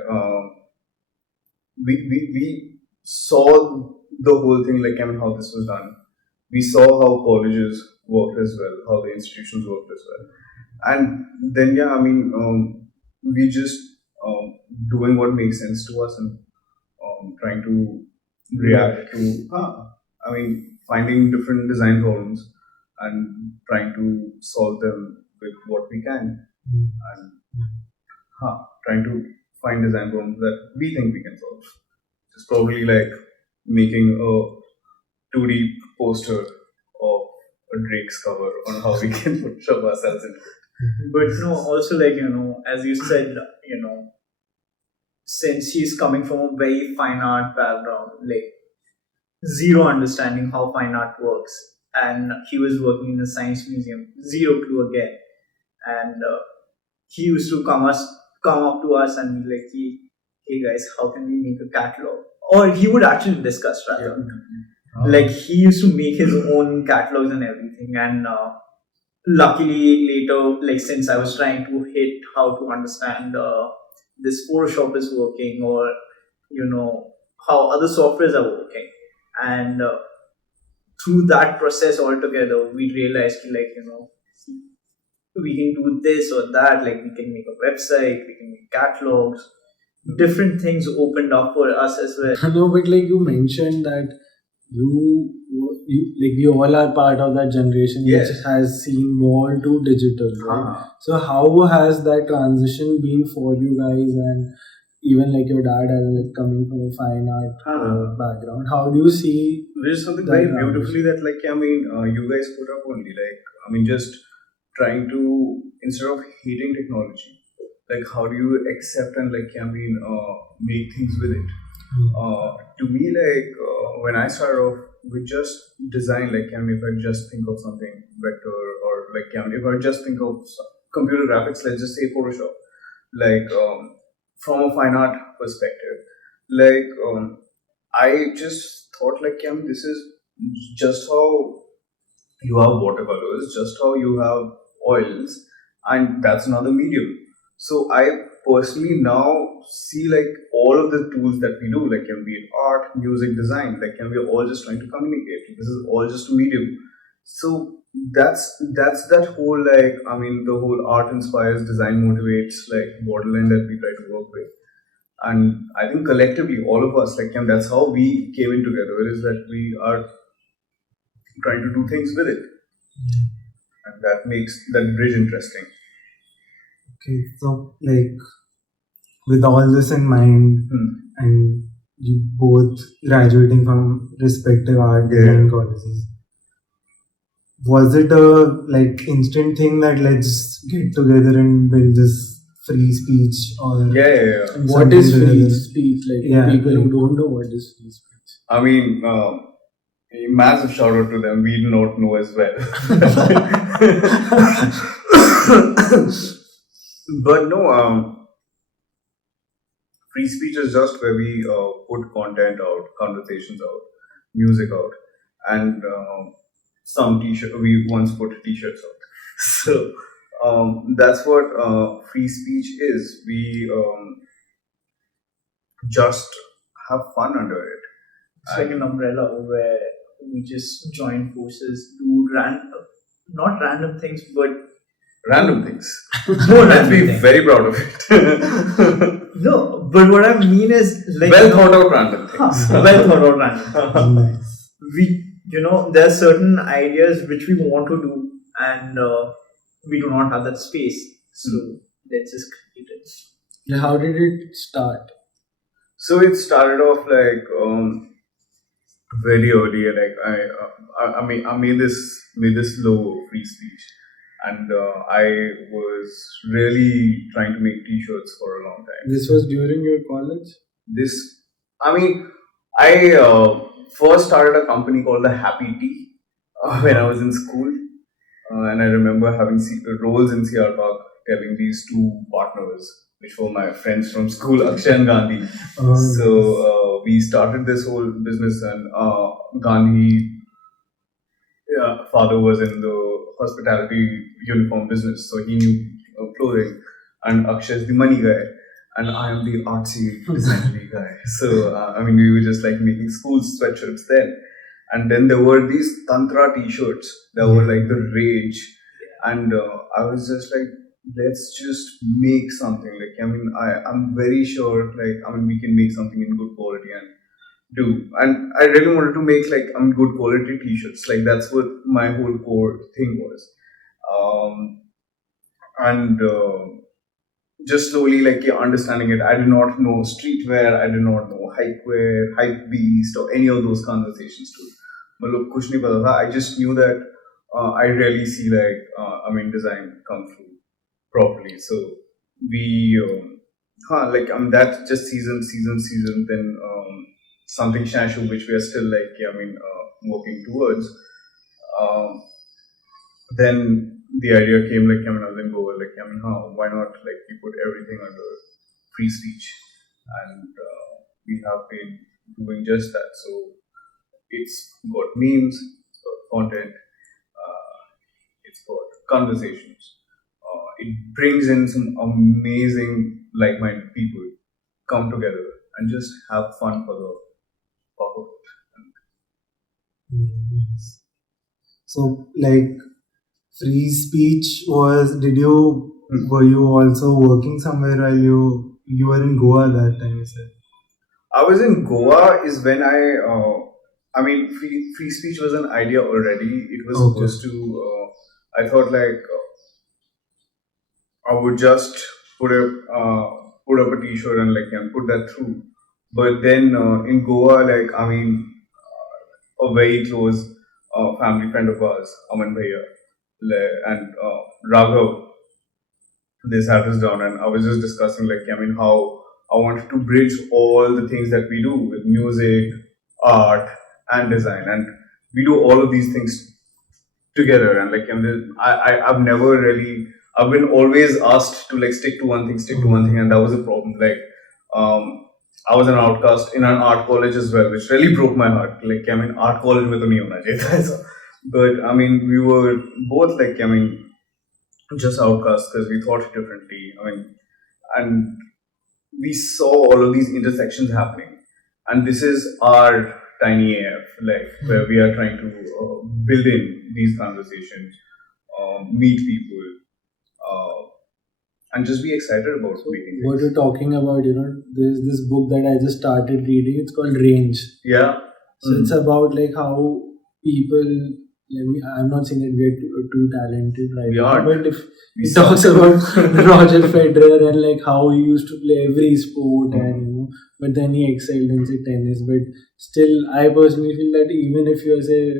we saw the whole thing, like, I mean, how this was done. We saw how colleges worked as well, how the institutions worked as well, and then yeah, I mean, we just doing what makes sense to us, and trying to react to, I mean, finding different design problems and trying to solve them with what we can, and trying to find design problems that we think we can solve. It's probably like making a 2D poster of a Drake's cover on how we can put ourselves in it. But no, also like, as you said, since he's coming from a very fine art background, like zero understanding how fine art works, and he was working in a science museum, zero clue again, and he used to come up to us and be like, hey guys, how can we make a catalog? Or he would actually discuss rather. Yeah. Like, he used to make his own catalogs and everything, and luckily later, like, since I was trying to hit how to understand this Photoshop is working, or how other softwares are working, and through that process altogether, we realized like, we can do this or that, like we can make a website, we can make catalogs, different things opened up for us as well. No, but like you mentioned that you like we all are part of that generation which has seen more to digital, right? So how has that transition been for you guys, and even like your dad has like coming from a fine art background. How do you see? There's something that very transition? beautifully that, like, you guys put up only, like, just trying to, instead of hating technology, like, how do you accept and, like, make things with it? To me, like, when I started off with just design, like, if I just think of something better, or like, if I just think of computer graphics, let's just say Photoshop, like, from a fine art perspective, like, I just thought, like, this is just how you have watercolors, just how you have oils, and that's another medium. So I personally now see, like, all of the tools that we do, like, can be it art, music, design, like, we're all just trying to communicate. This is all just a medium. So that's that whole, like, the whole art inspires, design motivates, like, borderline that we try to work with. And I think collectively, all of us, like, that's how we came in together, is that we are trying to do things with it. And that makes that bridge interesting. Okay, so like with all this in mind, and you both graduating from respective art design colleges, was it a like instant thing that let's get together and build this free speech, or And what is free speech? Like people who don't know what is free speech. A massive shout out to them. We do not know as well. But no, free speech is just where we put content out, conversations out, music out, and some t-shirt. We once put t-shirts out. So that's what free speech is. We just have fun under it. It's like an umbrella where we just join forces, do not random things, but random things. Let's be very proud of it. No, but what I mean is, like, well thought out random things. Well thought out random. Nice. We, there are certain ideas which we want to do, and we do not have that space. So let's just create it. Yeah, how did it start? So it started off like very early. Like I made this logo, free speech, and I was really trying to make t-shirts for a long time. This was during your college? I first started a company called the Happy Tea when I was in school, and I remember having roles in CR Park, telling these two partners, which were my friends from school, Akshay and Gandhi. So we started this whole business, and Gandhi, father was in the hospitality uniform business, so he knew clothing, and Akshay is the money guy, and I am the artsy designery guy. So we were just like making school sweatshirts then, and then there were these tantra t-shirts that were like the rage, and I was just like, let's just make something. Like, I'm very sure, like, we can make something in good quality and do. And I really wanted to make, like, good quality t-shirts. Like, that's what my whole core thing was. And just slowly, like, understanding it. I did not know streetwear, I did not know hypewear, hype beast, or any of those conversations too. But look, kuch nahi pata tha. I just knew that I rarely see, like, design come through properly. So we, that's just season. Then something Shashu, which we are still, like, working towards. Then the idea came, like, I was in Goa, like, why not, like, we put everything under free speech, and we have been doing just that. So it's got memes, it's got content, it's got conversations. It brings in some amazing like-minded people, come together and just have fun for the talk of it. So, like, free speech was, were you also working somewhere while you were in Goa that time, you said? I was in Goa is when free speech was an idea already. It was supposed to, I thought, like, I would just put put up a t-shirt and like put that through. But then in Goa, like I mean, a very close family friend of ours, Aman Bhaiya, and Raghav, they sat us down, and I was just discussing like I mean how I wanted to bridge all the things that we do with music, art, and design, and we do all of these things together. And like I've never really, I've been always asked to like stick to one thing, and that was a problem. Like um, I was an outcast in an art college as well, which really broke my heart. Like I mean, art college में तो नहीं होना चाहिए था ऐसा. But I mean, we were both like I mean just outcasts because we thought differently. I mean, and we saw all of these intersections happening, and this is our tiny AF, like where we are trying to build in these conversations, meet people, and just be excited about making what things. you're talking about, there's this book that I just started reading. It's called Range. Yeah. So it's about like how people. I'm not saying that we're too talented right We now, aren't. but if We it talks about Roger Federer and like how he used to play every sport and but then he excelled in say tennis. But still, I personally feel that even if you're say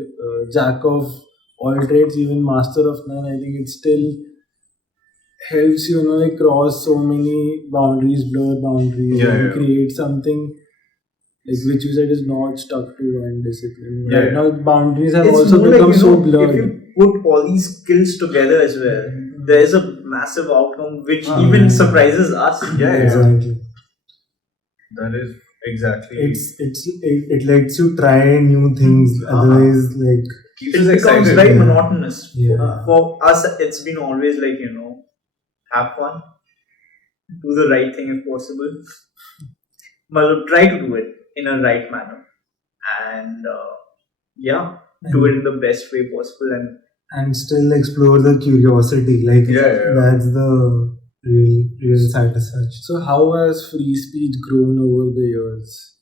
jack of all trades, even master of none, I think it still helps you, like cross so many boundaries, blur boundaries, and create something like which you said is not stuck to one discipline. Yeah, Right now, boundaries have It's also more become like, so blurred. if you put all these skills together as well, there's a massive outcome which even surprises us. Exactly. That is exactly. It lets you try new things. Otherwise, like keeps It us becomes excited. very monotonous. Yeah. For us, it's been always like, have fun, do the right thing if possible. Well, try to do it in a right manner. And do it in the best way possible. And still explore the curiosity. Like that's the real satisfaction. So, how has free speech grown over the years?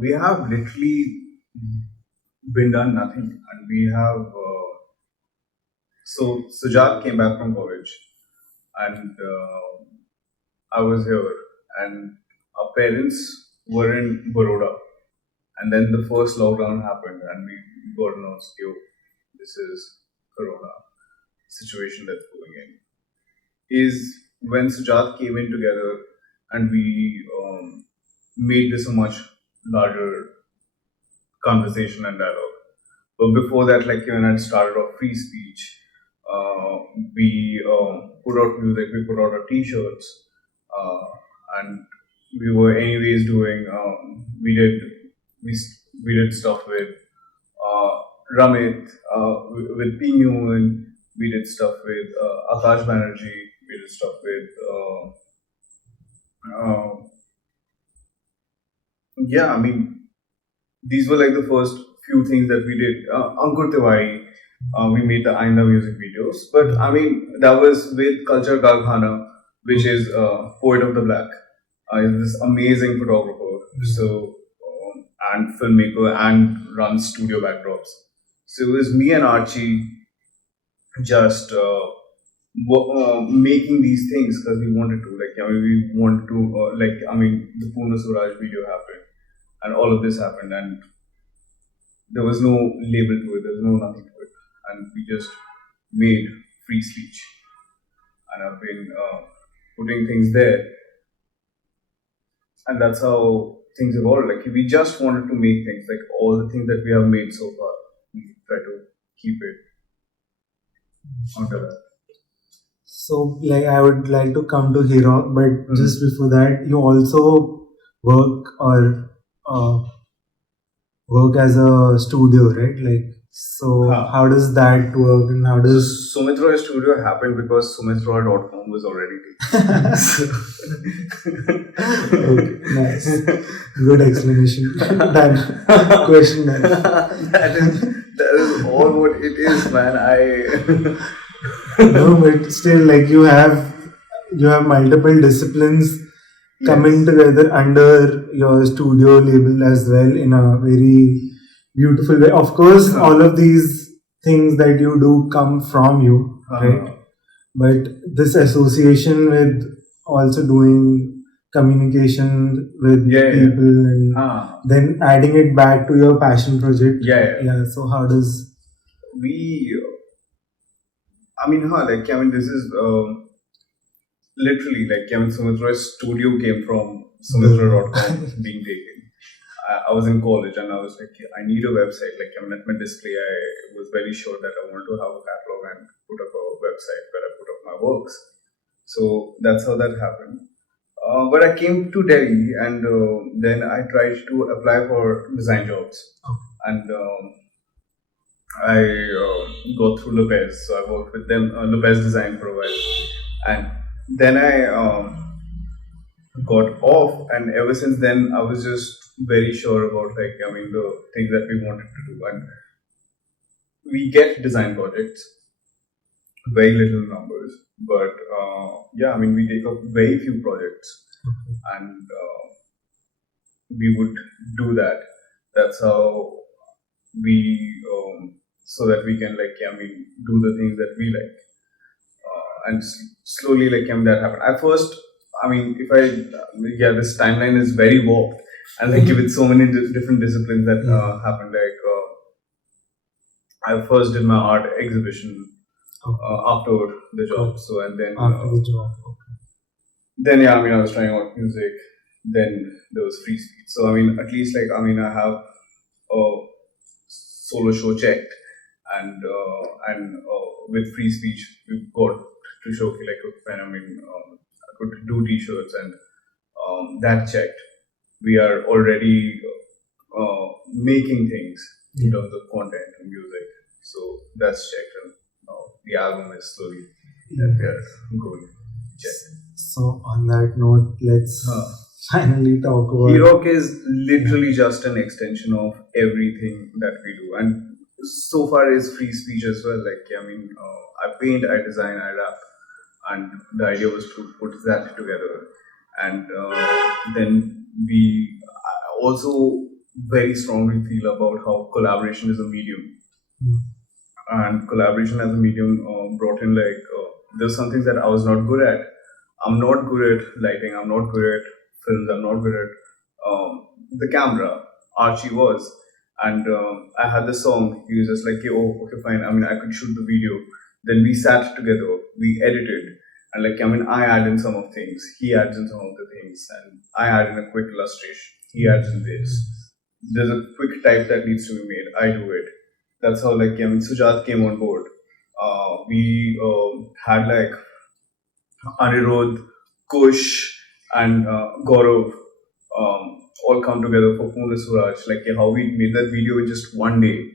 We have literally been done nothing, and we have. So Sujat came back from college, and I was here, and our parents were in Baroda, and then the first lockdown happened, and we got announced, "Yo, this is Corona situation that's going in." Is when Sujat came in together, and we made this a much larger conversation and dialogue. But before that, like when I started off free speech, we put out music, we put out our t-shirts, and we were anyways doing. We did stuff with Ramit, with Pinyun. We did stuff with Akash Banerjee. We did stuff with. I mean, these were like the first few things that we did. Ankur Tiwari, we made the Ainda music videos. But I mean, that was with Culture Karkhana, which is Poet of the Black. He's this amazing photographer, and filmmaker, and runs studio backdrops. So it was me and Archie just making these things because we wanted to. We wanted to. The Purna Suraj video happened, and all of this happened, and there was no label to it. There was no nothing to it, and we just made free speech, and I've been putting things there, and that's how things evolved. Like we just wanted to make things, like all the things that we have made so far, we try to keep it onto that. So, like, I would like to come to Herock, but just before that, you also work as a studio, right? Like, so how does that work, and how does Sumit Roy Studio happened because SumitRoy.com was already okay, nice, good explanation. Done. Question done. that is all what it is, man. No, but still, like you have multiple disciplines coming together under your studio label as well in a very beautiful way. Of course, all of these things that you do come from you, right? But this association with also doing communication with people and then adding it back to your passion project. So how does this is literally Sumit Roy Studio came from SumitRoy.com being taken. I was in college and I was like, I need a website. At my display, I was very sure that I wanted to have a catalog and put up a website where I put up my works. So that's how that happened. But I came to Delhi and then I tried to apply for design jobs. And I got through Lopez. So I worked with them, Lopez Design for a while. And then I got off, and ever since then I was just very sure about the things that we wanted to do. And we get design projects, very little numbers, but we take up very few projects, and we would do that. That's how we so that we can do the things that we like, and slowly that happened. At first, this timeline is very warped, and with so many different disciplines that happened. I first did my art exhibition after the job. So and then after the job, then I was trying out music. Then there was free speech. So at least I have a solo show checked, and with free speech we got to show I could do t-shirts, and that checked. We are already making things in terms of content and music, so that's checked, and the album is slowly that we are going checked. So on that note, let's finally talk about Herock is literally just an extension of everything that we do, and so far is free speech as well. I paint, I design, I rap, and the idea was to put that together. And then we also very strongly feel about how collaboration is a medium, and collaboration as a medium brought in there's something that I was not good at. I'm not good at lighting, I'm not good at films, I'm not good at the camera. Archie was, and I had the song. He was just like, oh, okay, fine. I could shoot the video. Then we sat together, we edited, and I add in some of things, he adds in some of the things, and I add in a quick illustration, he adds in this. There's a quick type that needs to be made, I do it. That's how Sujat came on board. We had Anirudh, Kush, and Gaurav all come together for Pune Suraj, how we made that video in just one day.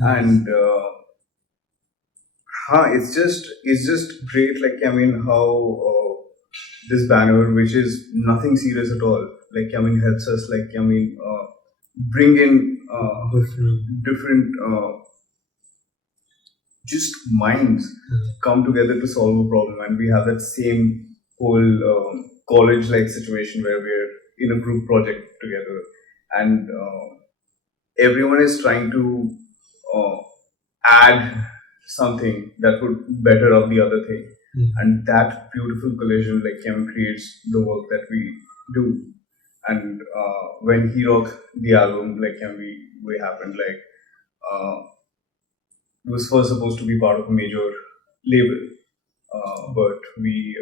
And it's just great, how this banner, which is nothing serious at all, helps us, bring in different just minds come together to solve a problem. And we have that same whole college-like situation where we're in a group project together, and everyone is trying to add something that would better up the other thing, and that beautiful collision creates the work that we do. And when Herock, the album, we happened, it was first supposed to be part of a major label, but we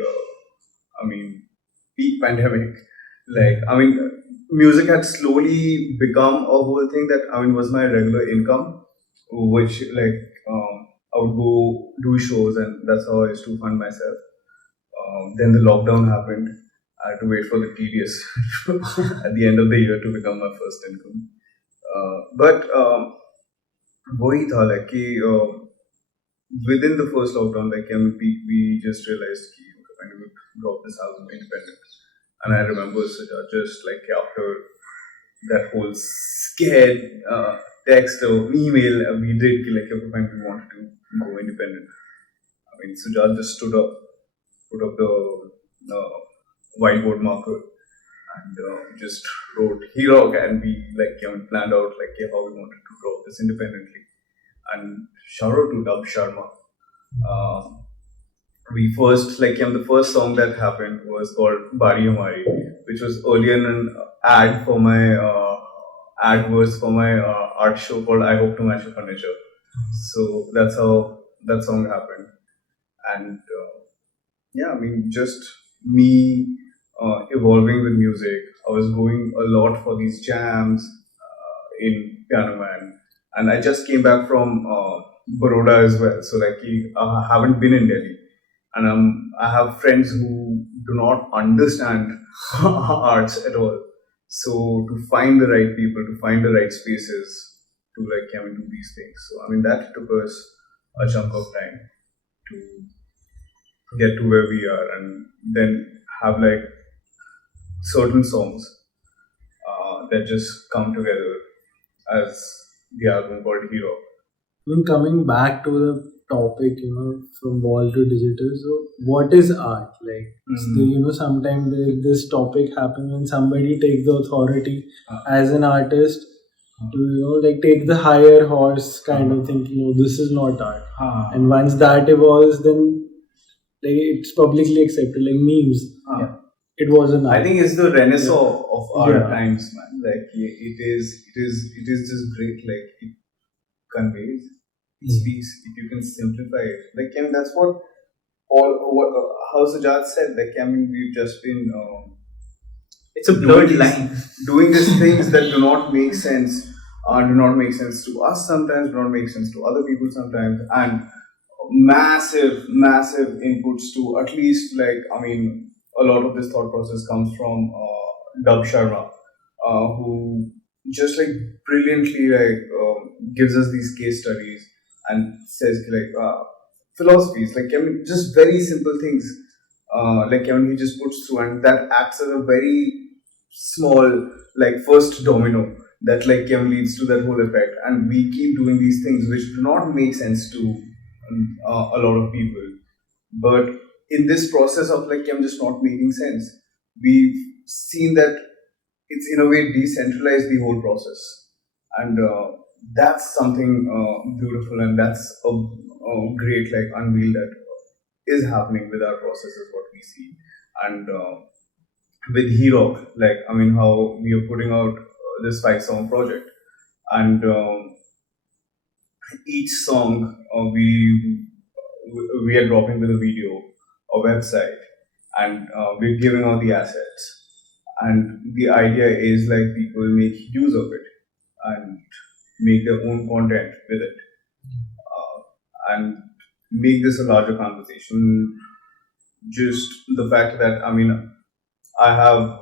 peak pandemic, music had slowly become a whole thing that was my regular income, which I would go do shows, and that's how I used to fund myself. Then the lockdown happened. I had to wait for the TDS at the end of the year to become my first income. But वही था within the first lockdown, we just realized we would drop this album independent. And I remember just after that whole scared text or email we did, we wanted to go independent. Sujat just stood up, put up the whiteboard marker, and just wrote Herock, and we planned out how we wanted to drop this independently. And shout out to Dub Sharma. we first the first song that happened was called Bari Hamari, which was earlier an ad for my ad was for my art show called I Hope to Match Your Furniture. So that's how that song happened, and yeah, I mean just me evolving with music. I was going a lot for these jams in Piano Man, and I just came back from Baroda as well. So I haven't been in Delhi, and I have friends who do not understand arts at all. So to find the right people, to find the right spaces to do these things. So I mean that took us a chunk of time to get to where we are, and then have certain songs that just come together as the album called Herock. I mean, coming back to the topic, from wall to digital. So, what is art? Sometimes this topic happens when somebody takes the authority as an artist to, take the higher horse kind of thinking, this is not art. And once that evolves, then it's publicly accepted, like memes. It was an art. I think it's the renaissance of our times, man. It is just great. It conveys, it speaks. If you can simplify it, that's what how Sujat said. We've just been. It's a blurred line. Doing these things that do not make sense, do not make sense to us sometimes, do not make sense to other people sometimes, and massive inputs to at least a lot of this thought process comes from Doug Sharma, who just brilliantly gives us these case studies and says philosophies just very simple things he just puts through, and that acts as a very small first domino that leads to that whole effect, and we keep doing these things which do not make sense to a lot of people, but in this process of just not making sense, we've seen that it's in a way decentralized the whole process, and that's something beautiful, and that's a great unveil that is happening with our process is what we see, and with Herock, how we are putting out this 5-song project, and each song we are dropping with a video, a website, and we're giving out the assets, and the idea is people make use of it and make their own content with it, and make this a larger conversation. Just the fact that I have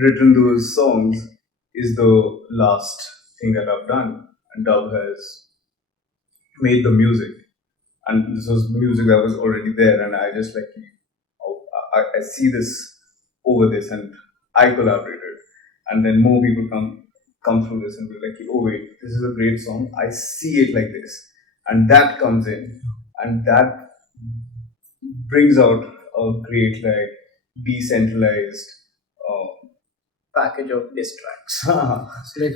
written those songs is the last thing that I've done, and Doug has made the music, and this was music that was already there, and I just I see this over this, and I collaborated, and then more people come through this and be oh wait, this is a great song, I see it like this, and that comes in, and that brings out a great decentralized package of diss tracks. So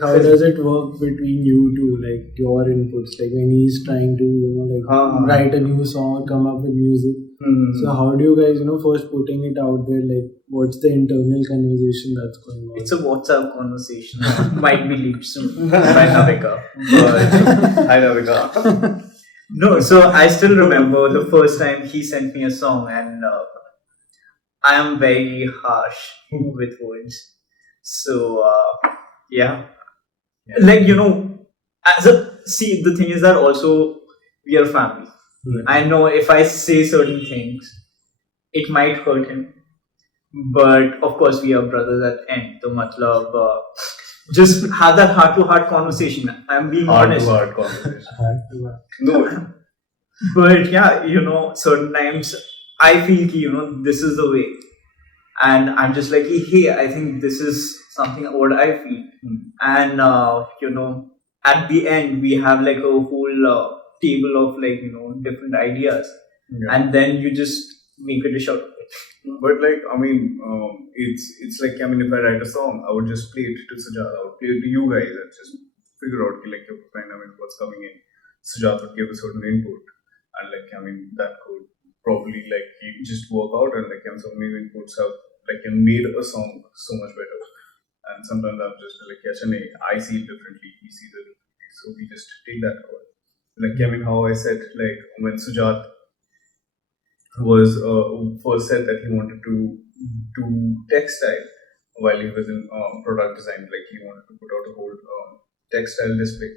how does it work between you two, your inputs, when he's trying to write a new song or come up with music? So how do you guys first putting it out there, what's the internal conversation that's going on? It's a WhatsApp conversation. Might be leaked soon by Navika. But hi Navika. No, so I still remember the first time he sent me a song, and I am very harsh with words. So yeah, the thing is that also we are family. I know if I say certain things, it might hurt him, but of course we are brothers at the end. So matlab, just have that heart-to-heart conversation. I'm being honest. Heart-to-heart conversation. No, but yeah, certain times I feel this is the way, and I'm just hey, I think this is something what I feel, and at the end we have a whole table of different ideas, and then you just make a dish out of it. But it's if I write a song, I would just play it to Sujat, I would play it to you guys, and just figure out what's coming in. Sujat would give a certain input, and that could probably like he just work out and like some new inputs have like made a song so much better. And sometimes I'm just like, yes, and I see it differently, he sees it differently. So we just take that call. Like how I said, like when Sujat was first said that he wanted to do textile while he was in product design, like he wanted to put out a whole textile display.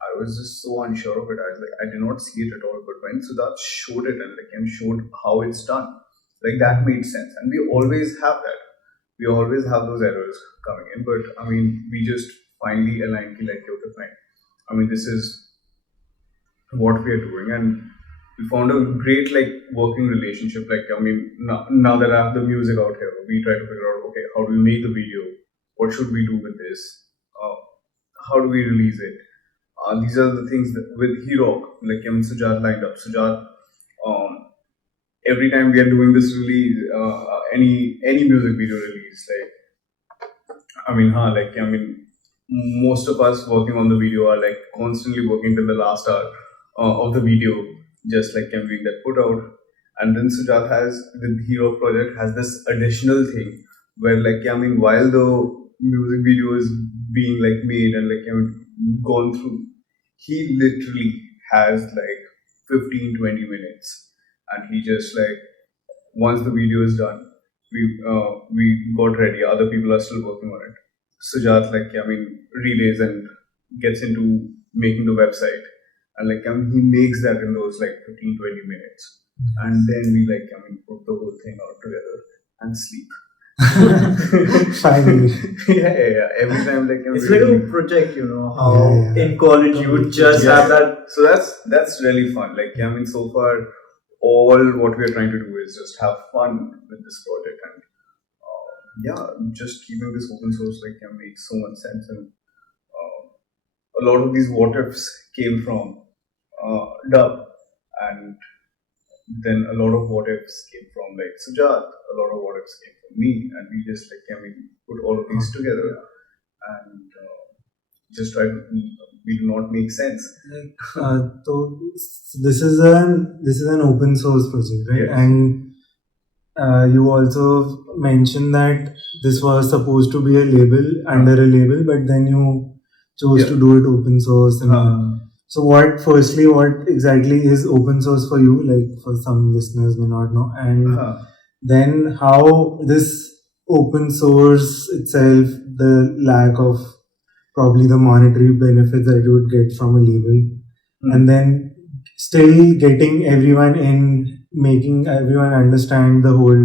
I was just so unsure of it. I was like, I did not see it at all. But when Siddharth showed it and like him showed how it's done, like that made sense. And we always have that. We always have those errors coming in. But I mean, we just finally aligned like, okay, fine. I mean, this is what we are doing, and we found a great like working relationship. Like I mean, now that I have the music out here, we try to figure out, okay, how do we make the video? What should we do with this? How do we release it? These are the things that with Herock, like Sujat lined up. Sujat, every time we are doing this release, any music video release, most of us working on the video are like constantly working till the last hour of the video, just like being that put out. And then Sujat has the Hero project has this additional thing where while the music video is being like made and gone through, he literally has like 15-20 minutes, and he just like once the video is done, we got ready. Other people are still working on it. Sujat relays and gets into making the website, and he makes that in those like 15-20 minutes, and then we put the whole thing out together and sleep. Finally. Yeah. Every time it's like a project, how in college you would just have that. So that's really fun. So far, all what we are trying to do is just have fun with this project, and just keeping this open source makes so much sense. And a lot of these what ifs came from Dub, and then a lot of what ifs came from Sujat, a lot of what ifs came from me, and we just put all of these together and just try to we do not make sense. So this is an open source project, right? Yes. And you also mentioned that this was supposed to be a label under a label, but then you chose to do it open source. And so what exactly is open source for you? Like for some listeners may not know, and then how this open source itself, the lack of probably the monetary benefits that you would get from a label, and then still getting everyone in, making everyone understand the whole,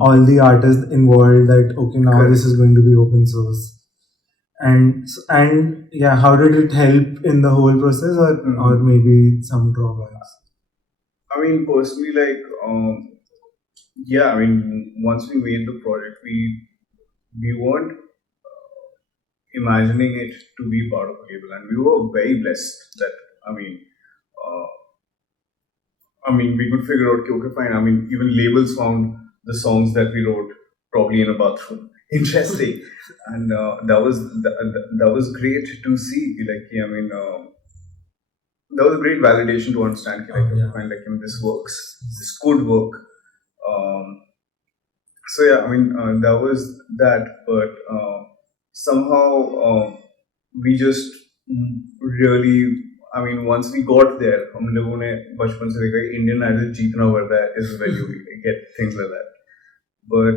all the artists involved that, okay, now this is going to be open source. And how did it help in the whole process, or maybe some drawbacks? I mean, personally, once we made the project, we weren't imagining it to be part of a label, and we were very blessed that we could figure out, okay, fine. Even labels found the songs that we wrote probably in a bathroom interesting, and that was great to see. That was a great validation to understand. This works. This could work. That was that. But somehow we just really. Once we got there, हम लोगों ने बचपन से देखा Indian Idol जीतना पड़ता है is when you get things like that. But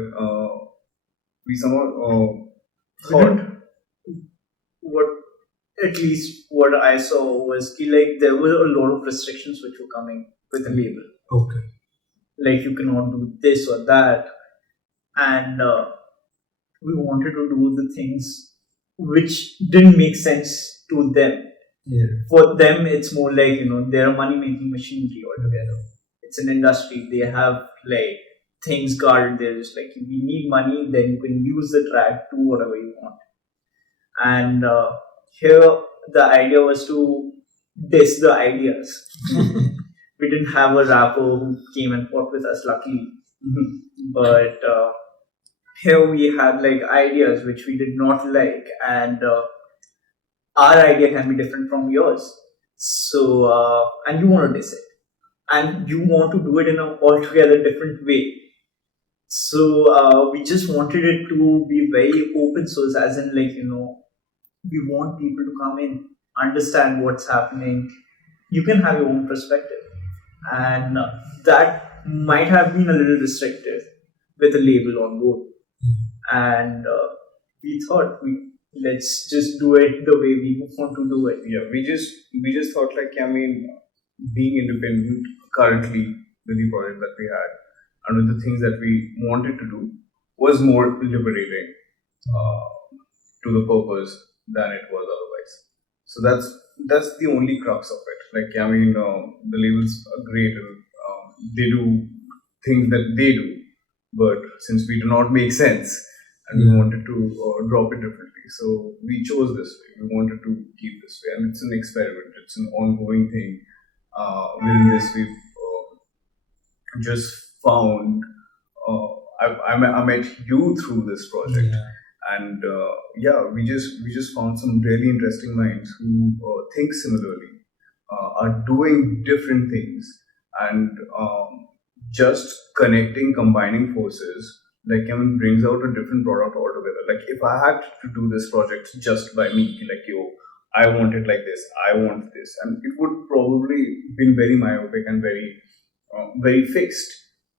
we somehow thought at least what I saw was there were a lot of restrictions which were coming with the label. Okay. You cannot do this or that, and we wanted to do the things which didn't make sense to them. Yeah. For them, it's more like they're a money-making machinery altogether. It's an industry. They have things guarded. They're just if you need money, then you can use the track, do whatever you want. And here, the idea was to diss the ideas. We didn't have a rapper who came and fought with us, luckily. But here we had ideas which we did not like, and our idea can be different from yours. So, and you want to diss it. and you want to do it in an altogether different way. So we just wanted it to be very open source, as in, like, we want people to come in, understand what's happening. You can have your own perspective, and that might have been a little restrictive with a label on board. And we thought, let's just do it the way we want to do it. Yeah, we just thought, like, I mean, being independent currently with the project that we had and with the things that we wanted to do was more liberating uh, to the purpose than it was otherwise. So that's the only crux of it. Like, I mean, the labels are great and they do things that they do, but since we do not make sense and we wanted to drop it differently, so we chose this way. We wanted to keep this way, and it's an experiment. It's an ongoing thing. Within this, we've just found. I met you through this project, and yeah, we just found some really interesting minds who think similarly, are doing different things, and just connecting, combining forces, like, I mean, brings out a different product altogether. Like, if I had to do this project just by me, like, yo, I want it like this, I want this, and it would probably been very myopic and very fixed.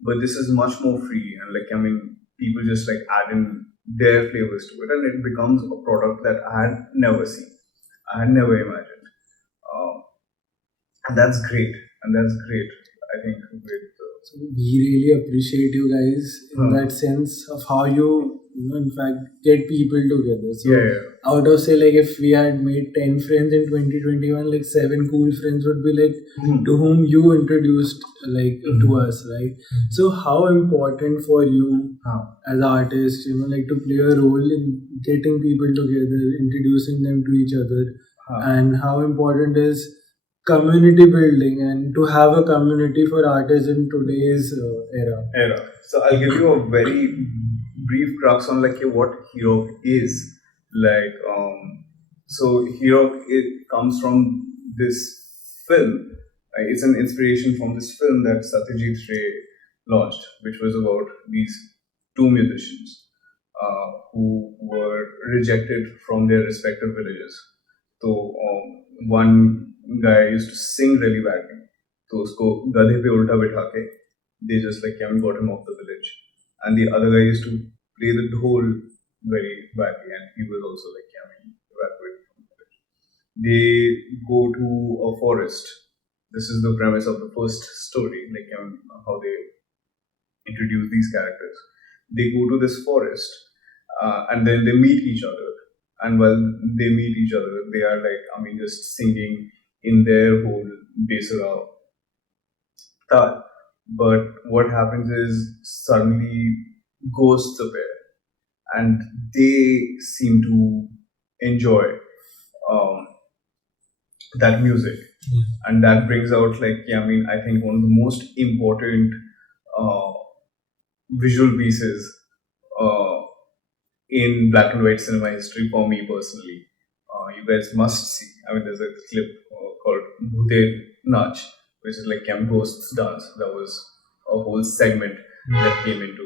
But this is much more free, and, like, I mean, people just, like, add in their flavors to it, and it becomes a product that I had never seen, I had never imagined. Um, and that's great, I think, with So we really appreciate you guys in that sense of how you in fact get people together. So yeah, yeah, out of, say, like, if we had made 10 friends in 2021, like 7 cool friends would be like to whom you introduced, like, to us, right? So how important for you as artists, like, to play a role in getting people together, introducing them to each other, and how important is community building and to have a community for artists in today's era. So I'll give you a very brief crux on, like, what Herock is. Like, so Herock, it comes from this film. It's an inspiration from this film that Satyajit Ray launched, which was about these two musicians who were rejected from their respective villages. So one guy used to sing really badly. तो उसको गधे पे उल्टा बिठा के they just, like, got him off the village, and the other guy used to play the dhol very badly, and he was also, like, evacuated from the village. They go to a forest. This is the premise of the first story, like, how they introduce these characters. They go to this forest, and then they meet each other. And while they meet each other, they are, like, just singing in their whole Besara tal. But what happens is suddenly ghosts appear, and they seem to enjoy um, that music, and that brings out, like, I think one of the most important uh, visual pieces uh, in black and white cinema history for me personally. You guys must see. There's a clip called Bhute Nach, which is, like, Ghosts Dance. That was a whole segment that came into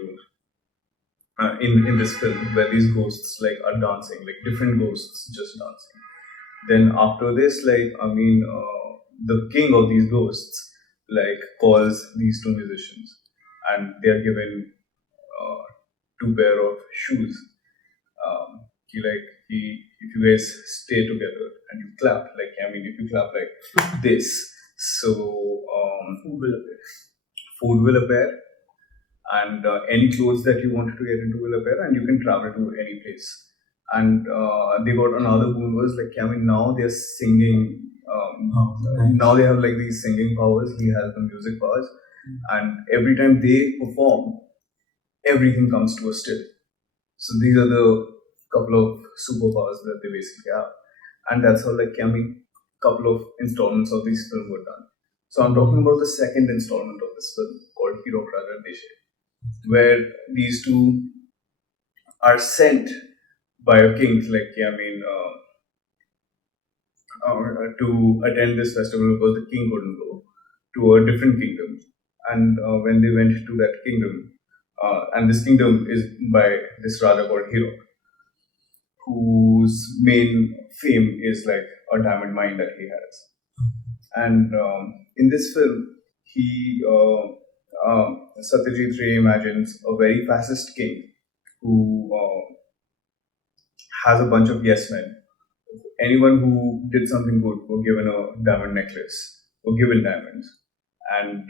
in this film, where these ghosts, like, are dancing, like, different ghosts just dancing. Then after this, like, the king of these ghosts, like, calls these two musicians, and they are given two pair of shoes. If you guys stay together and you clap, like, if you clap like this, so food will appear, and any clothes that you wanted to get into will appear, and you can travel to any place. And they got another boon was, like, now they're singing. Now they have, like, these singing powers. He has the music powers, and every time they perform, everything comes to a still. So these are the couple of superpowers that they basically have, and that's how, like, couple of installments of this film were done. So I'm talking about the second installment of this film called Herock Deshe, where these two are sent by a king, like, to attend this festival because the king couldn't go. to a different kingdom. And when they went to that kingdom, and this kingdom is by this Raja called Herock, whose main fame is like a diamond mine that he has. And in this film, he Satyajit Ray imagines a very fascist king who has a bunch of yes men. Anyone who did something good were given a diamond necklace, were given diamonds. And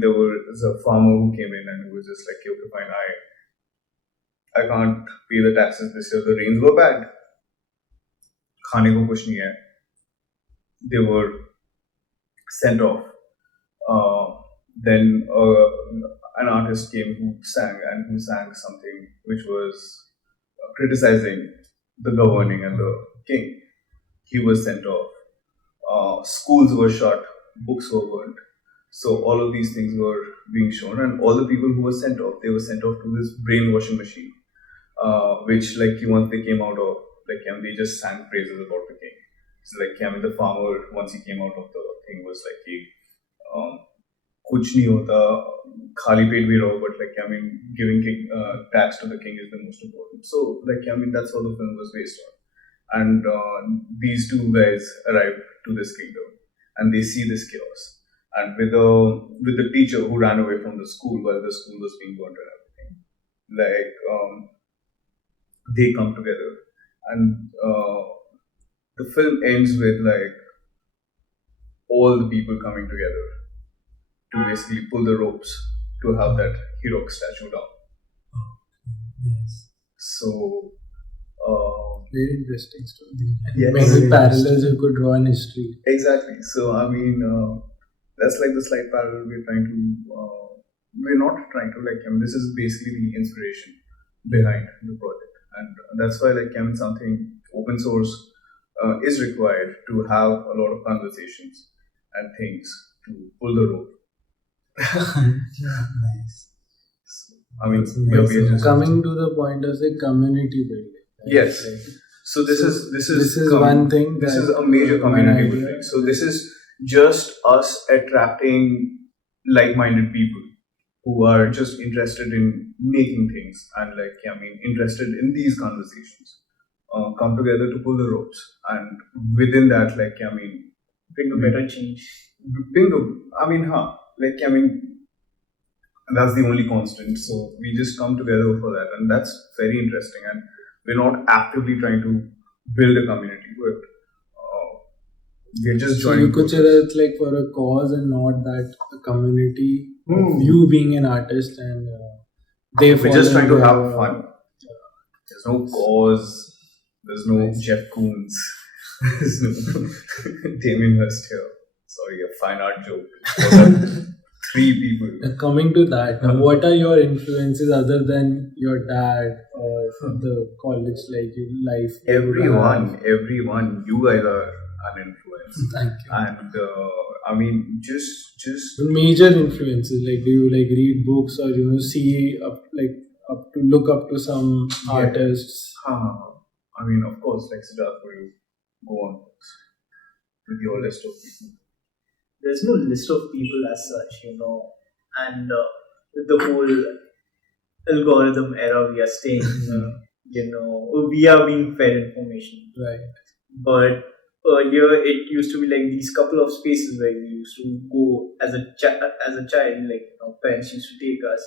there was a farmer who came in and who was just like, okay, fine, I can't pay the taxes this year. The rains were bad. खाने को कुछ नहीं है. They were sent off. Then an artist came who sang something which was criticizing the governing and the king. He was sent off. Schools were shut. Books were burnt. So all of these things were being shown, and all the people who were sent off, they were sent off to this brainwashing machine, which once they came out of, they just sang praises about the king. So the farmer, once he came out of the thing, was like, कुछ नहीं होता, खाली पेट भी रहो, but giving tax to the king is the most important. So that's how the film was based on. And these two guys arrive to this kingdom, and they see this chaos. And with the teacher who ran away from the school while the school was being burnt and everything, they come together, and the film ends with all the people coming together to basically pull the ropes to have that Herock statue down. Yes. So very interesting story. Yes. Many parallels you could draw in history. Exactly. So that's like the slight parallel we're trying to. We're not trying to this is basically the inspiration behind the project, and that's why something open source is required to have a lot of conversations and things to pull the rope. Nice. We are just Coming to the point of the community building. Yes. So this is one thing. This is a major community building. So this is just us attracting like-minded people who are just interested in making things and interested in these conversations. Come together to pull the ropes, and within that, bring a better change. That's the only constant. So we just come together for that, and that's very interesting. And we're not actively trying to build a community, but we're just joining. So you could say that it's for a cause and not that a community. You being an artist and we're just trying to have fun. There's no cause. There's no Jeff Koons. There's no Damien Hirst here. Sorry, a fine art joke. 3 people. Coming to that, now what are your influences other than your dad or the college life? Everyone. You guys are an influence. Thank you. And just major influences. Do you read books or see look up to some artists? Of course, Siddharth, you go on with your list of people. There's no list of people as such, and with the whole algorithm era we are staying, we are being fed information. Right. But earlier it used to be these couple of spaces where we used to go as a child, parents used to take us.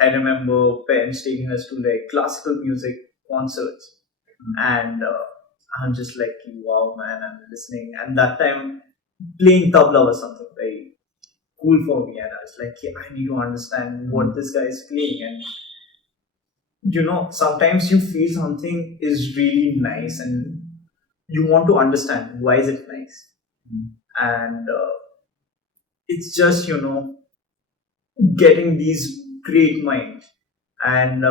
I remember parents taking us to classical music concerts, and I'm just wow, man, I'm listening. And that time, playing tabla was something very cool for me, and I was I need to understand what this guy is playing. And sometimes you feel something is really nice, and you want to understand why is it nice, and it's just getting these great minds, and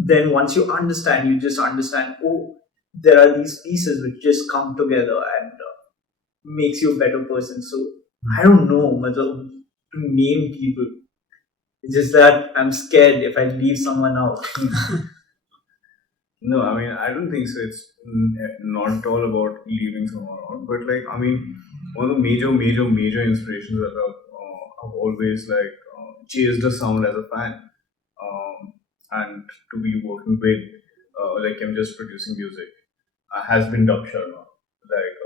then once you understand, you just understand. Oh, there are these pieces which just come together and makes you a better person. So I don't know to name people. It's just that I'm scared if I leave someone out. No, I don't think so. It's not at all about leaving someone out. But one of the major inspirations that I've always like chased the sound as a fan, and to be working with like I'm just producing music has been Dub Sharma. Like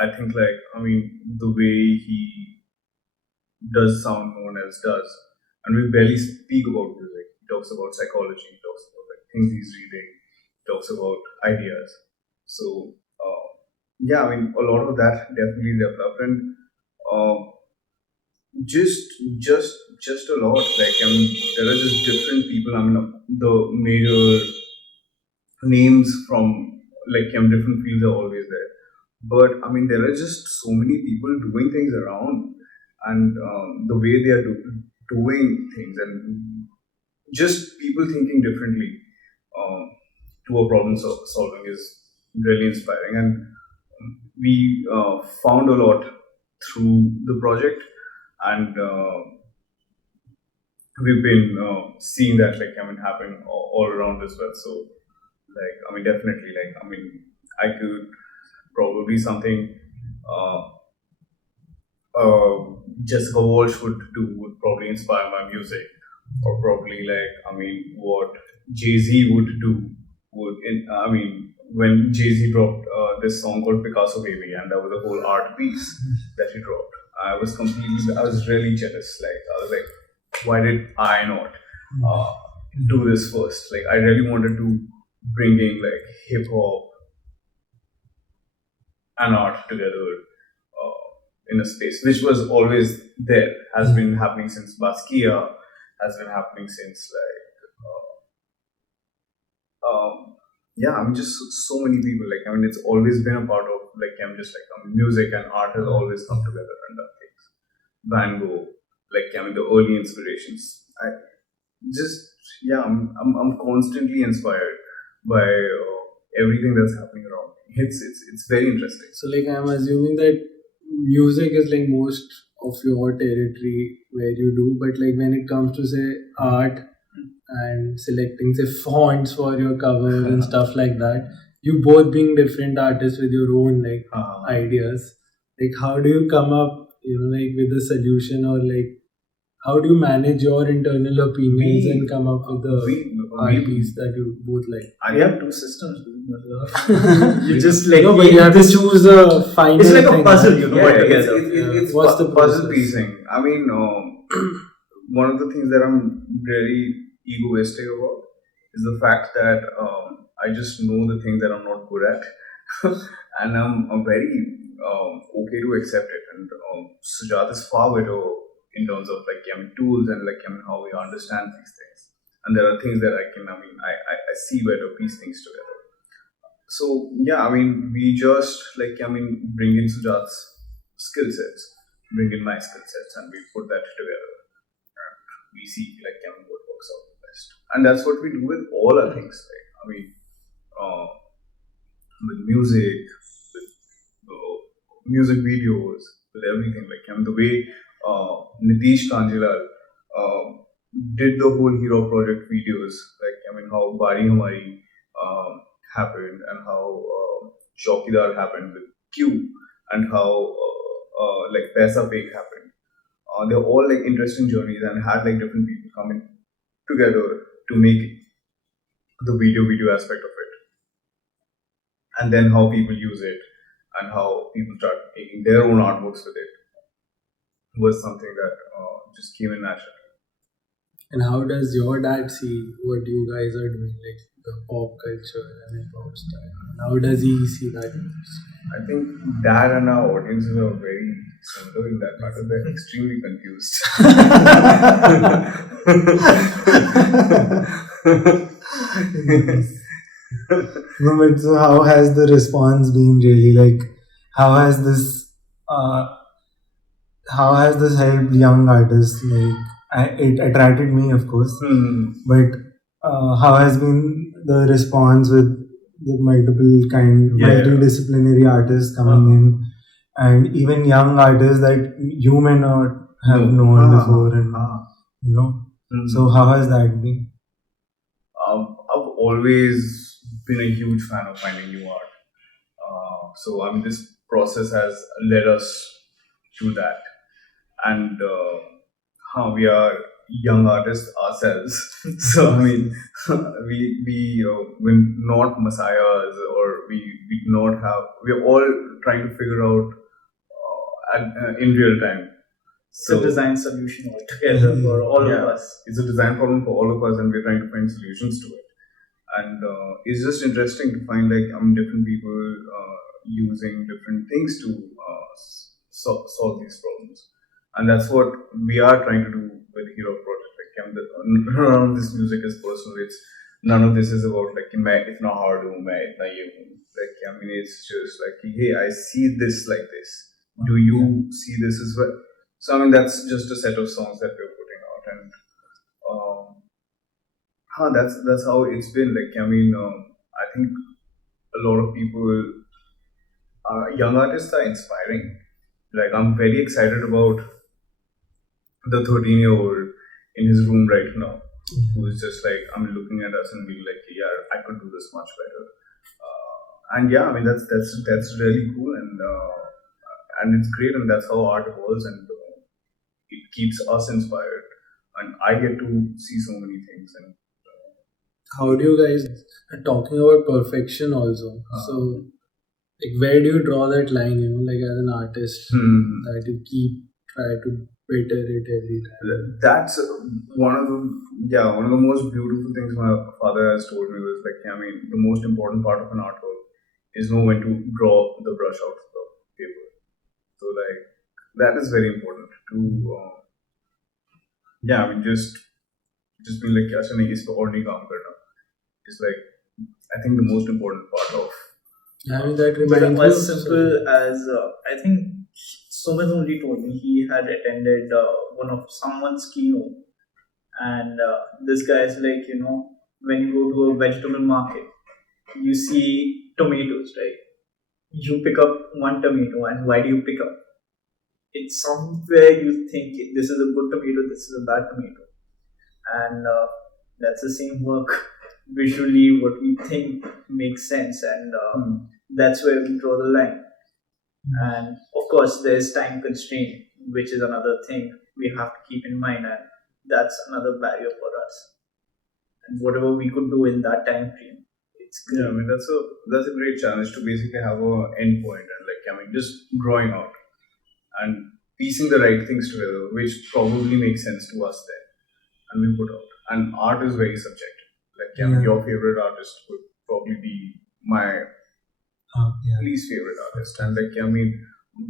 I think like I mean the way he does sound no one else does, and we barely speak about music. He talks about psychology. He talks about like things he's reading. He talks about ideas. So yeah, I mean a lot of that definitely developed, and uh, just just a lot. Like I mean, there are just different people. I mean, the major names from like different fields are always there. But I mean, there are just so many people doing things around, and the way they are doing things, and just people thinking differently to a problem solving is really inspiring. And we found a lot through the project, and we've been seeing that like happen all around as well. So like I mean, definitely like I mean, I could probably something uh, Jessica Walsh would probably inspire my music, or probably like I mean what Jay Z would do would in I mean when Jay Z dropped this song called Picasso Baby, and that was a whole art piece that he dropped. I was really jealous. Like I was like, why did I not uh, do this first? Like I really wanted to bring in like hip hop and art together in a space which was always there, has been happening since Basquiat, has been happening since yeah, I mean just so many people. Like I mean, it's always been a part of like I'm just like music and art has always come together and done things. Van Gogh, like I mean the early inspirations. I just yeah, I'm constantly inspired by everything that's happening around me. It's very interesting. So like I'm assuming that music is like most of your territory where you do, but like when it comes to say art and selecting say fonts for your cover and stuff like that, you both being different artists with your own like ideas, like how do you come up, like with a solution, or like how do you manage your internal opinions and come up with the art piece that you both like? I have two systems. You just like No, but you have to choose a final it's like a thing, puzzle, right? you know. It's What's the puzzle process? piecing. I mean, one of the things that I'm really egoistic about is the fact that I just know the things that I'm not good at, and I'm very okay to accept it. And Sujat is far better in terms of like tools and like how we understand these things. And there are things that I see where to piece things together. So yeah, I mean we just like bring in Sujat's skill sets, bring in my skill sets, and we put that together. And we see like what works out the best. And that's what we do with all our things. Like I mean, uh, with music, with music videos, with everything. Like the way Nitish Kanjilal uh, did the whole Hero project videos. Like how Bari Hamari happened, and how Chaukidar happened with Q, and how like Paisa Peg happened. They're all like interesting journeys and had like different people coming together to make the video aspect of it, and then how people use it and how people start making their own artworks with it was something that just came in naturally. And how does your dad see what you guys are doing, like the pop culture and hip hop style? And how does he see that? I think dad and our audiences are very similar in that matter. They're extremely confused. No, but so how has the response been really? Like, how has this uh, helped young artists? Like, it attracted me, of course, but how has been the response with the multidisciplinary artists coming in, and even young artists that you may not have known before, and so how has that been? I've always been a huge fan of finding new art. So I mean, this process has led us to that, and how we are young artists ourselves. So I mean, we're not messiahs, or we do not have. We're all trying to figure out in real time. It's a design solution altogether for all of us. It's a design problem for all of us, and we're trying to find solutions to it. And it's just interesting to find different people using different things to solve these problems, and that's what we are trying to do with the Herock project. None of this music is personal. It's none of this is about मैं इतना hard हूँ, मैं इतना ये हूँ. I mean, it's just hey, I see this like this. Do you see this as well? So I mean, that's just a set of songs that we're putting out, and that's how it's been. I think a lot of people, young artists, are inspiring. I'm very excited about the 13-year-old in his room right now, who is just I'm looking at us and being yeah, I could do this much better. And yeah, I mean that's really cool, and it's great, and that's how art evolves, and it keeps us inspired, and I get to see so many things. And how do you guys, talking about perfection also, so where do you draw that line, as an artist, that you try to better it every time? That's one of the most beautiful things my father has told me was the most important part of an artwork is know when to draw the brush out of the paper. So that is very important to just being ऐसा नहीं इस पे और नहीं काम करना. It's I think the most important part of. That reminds as simple as I think Sumit only told me he had attended one of someone's keynote, and this guy is when you go to a vegetable market, you see tomatoes, right? You pick up one tomato, and why do you pick up? It's somewhere you think this is a good tomato, this is a bad tomato, and that's the same work. Visually, what we think makes sense, and that's where we draw the line. And of course, there's time constraint, which is another thing we have to keep in mind, and that's another barrier for us. And whatever we could do in that time frame, it's good. Yeah, I mean that's a great challenge to basically have an end point, and just drawing out and piecing the right things together, which probably makes sense to us then, and we put out. And art is very subjective. Your favorite artist would probably be my least favorite artist, and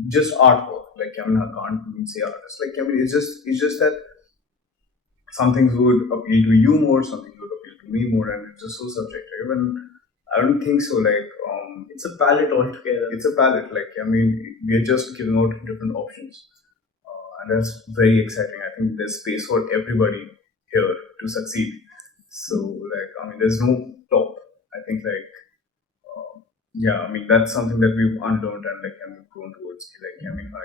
just artwork. I can't even say artist. It's just that some things would appeal to you more, some things would appeal to me more, and it's just so subjective. And I don't think so. It's a palette altogether. It's a palette. We're just giving out different options, and that's very exciting. I think there's space for everybody here to succeed. So there's no top. I think that's something that we've unlearned and we've grown towards.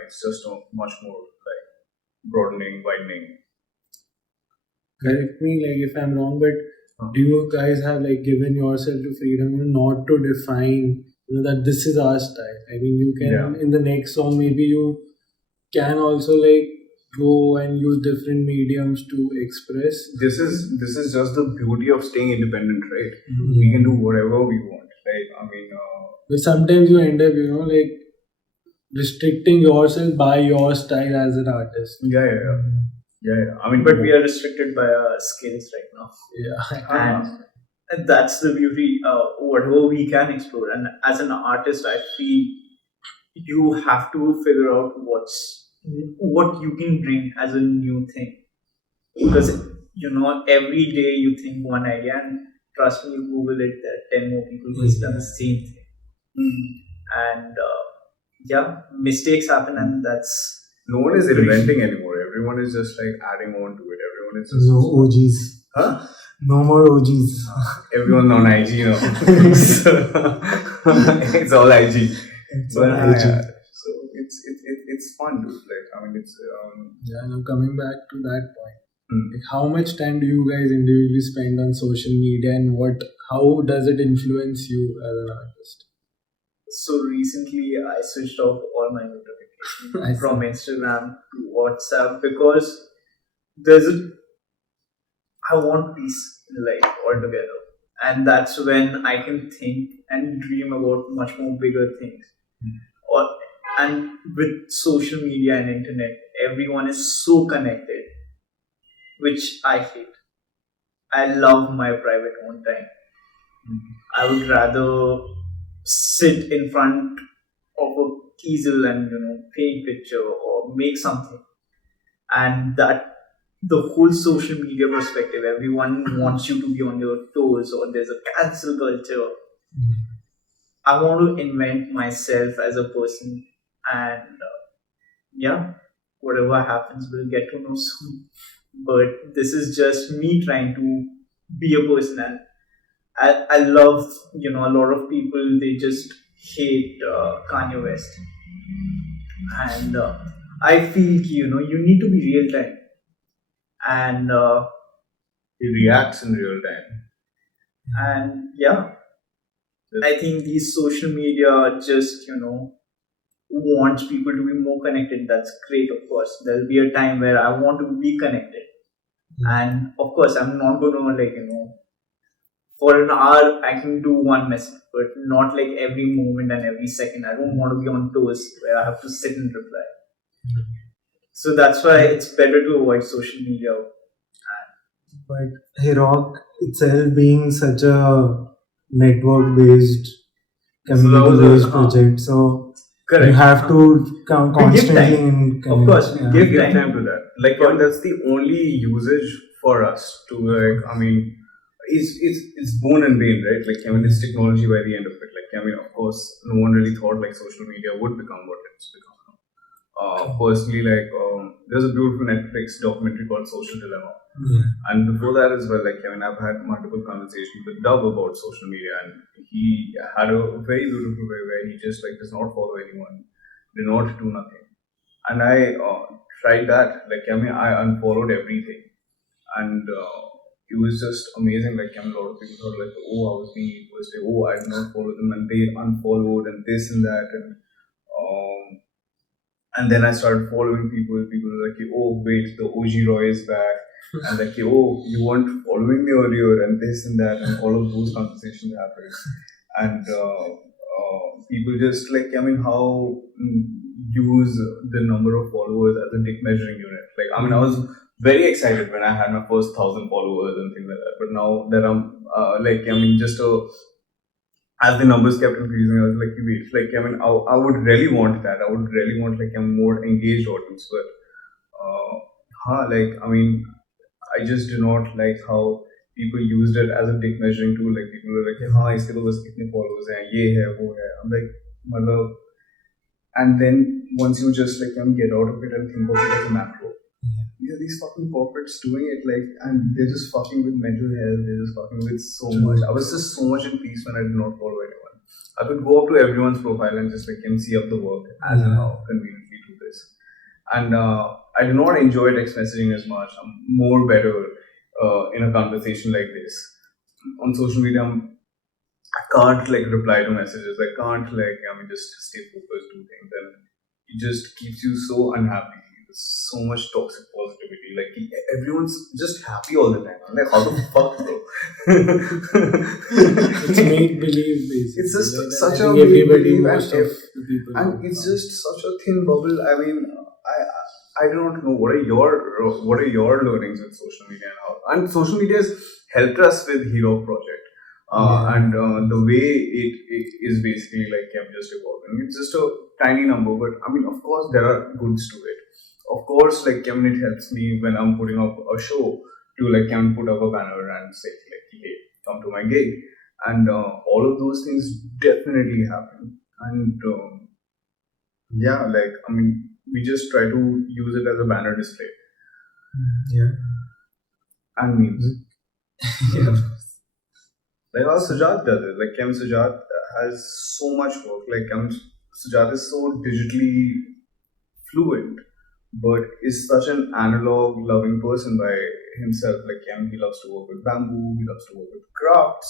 It's just much more broadening, widening. Correct me if I'm wrong, but do you guys have given yourself the freedom not to define that this is our style? You can in the next song maybe you can also go and use different mediums to express. This is just the beauty of staying independent, right? Mm-hmm. We can do whatever we want. But sometimes you end up, restricting yourself by your style as an artist. Yeah. But we are restricted by our skills right now. Yeah. And that's the beauty. Whatever we can explore, and as an artist, I feel you have to figure out what you can bring as a new thing, because every day you think one idea, and trust me, you Google it, there are 10 more people who's done the same thing. And mistakes happen, and that's no one is inventing anymore. Everyone is just adding on to it. Everyone is just no OGs. Huh? No more OGs. Everyone's on IG now. It's all IG. It's all IG. So it's fun, dude. It's now coming back to that point, how much time do you guys individually spend on social media, and how does it influence you as an artist? so recently I switched off all my notifications from Instagram to WhatsApp because there's a I want peace in life altogether. And that's when I can think and dream about much more bigger things. Or and with social media and internet, everyone is so connected, which I hate. I love my private own time. I would rather sit in front of a easel and paint picture or make something. And that the whole social media perspective, everyone wants you to be on your toes, or there's a cancel culture. I want to invent myself as a person, and yeah, whatever happens, we'll get to know soon. But this is just me trying to be a person, and I love, a lot of people, they just hate Kanye West, and I feel, you need to be real time, and He reacts in real time. yeah, I think these social media just, wants people to be more connected. That's great, of course. There'll be a time where I want to be connected. And of course, I'm not going to, for an hour, I can do one message, but not like every moment and every second. I don't want to be on toes where I have to sit and reply. So that's why it's better to avoid social media. But Herock itself being such a network based, community based project, so Correct. you have to come constantly in Of course, yeah. Give time to that. Like, that's the only usage for us to, like, I mean, it's bone and bane, right? Like, I mean, it's technology by the end of it. Like, I mean, of course, no one really thought like social media would become what it's become. Personally, like, there's a beautiful Netflix documentary called Social Dilemma. And before that as well, like, I mean, I've had multiple conversations with Dove about social media, and he had a very beautiful way where he just like does not follow anyone, did not do nothing. And I tried that. Like, I mean, I unfollowed everything, and it was just amazing. Like, I mean, a lot of people thought like, oh, I was being first day, oh, I did not follow them, and they unfollowed, and this and that, and then I started following people. People were like, oh, wait, the OG Roy is back. And like, oh, you weren't following me earlier, and this and that, and all of those conversations happened. And people just like, I mean, how use the number of followers as a dick measuring unit. Like, I mean, I was very excited when I had my first 1,000 followers and things like that. But now that I'm like, I mean, just as the numbers kept increasing, I was like, wait, like, I mean, I would really want that. I would really want like a more engaged audience. But like, I mean, I just do not like how people used it as a dick measuring tool. Like, people were like, हाँ इसके तो बस इतने followers हैं, ये है, वो है. I'm like, मतलब, and then once you just like get out of it and think of it as a macro, these fucking corporates doing it, like, and they're just fucking with mental health. They're just fucking with so much. I was just so much in peace when I did not follow anyone. I could go up to everyone's profile and just like see up the work as and how conveniently do this. And I do not enjoy text messaging as much. I'm more better in a conversation like this. On social media, I can't like reply to messages. I can't like, I mean, just stay focused, do things, and it just keeps you so unhappy. There's so much toxic positivity. Like, everyone's just happy all the time. I'm like, how the fuck, bro? It's make believe, basically. It's just like, such a everybody, most of the people, and it's just such a thin bubble. I mean, I do not know what are your learnings with social media and how, and social media has helped us with Herock project. And the way it is basically like I'm just evolving. It's just a tiny number, but I mean, of course, there are goods to it. Of course, like, I mean, it helps me when I'm putting up a show to like, I mean, put up a banner and say like, hey, come to my gig, and all of those things definitely happen. And yeah, like, I mean, we just try to use it as a banner display. And memes. Like how Sujat does it. Like, Sujat has so much work. Like, Sujat is so digitally fluent, but is such an analog loving person by himself. Like, he loves to work with bamboo, he loves to work with crafts.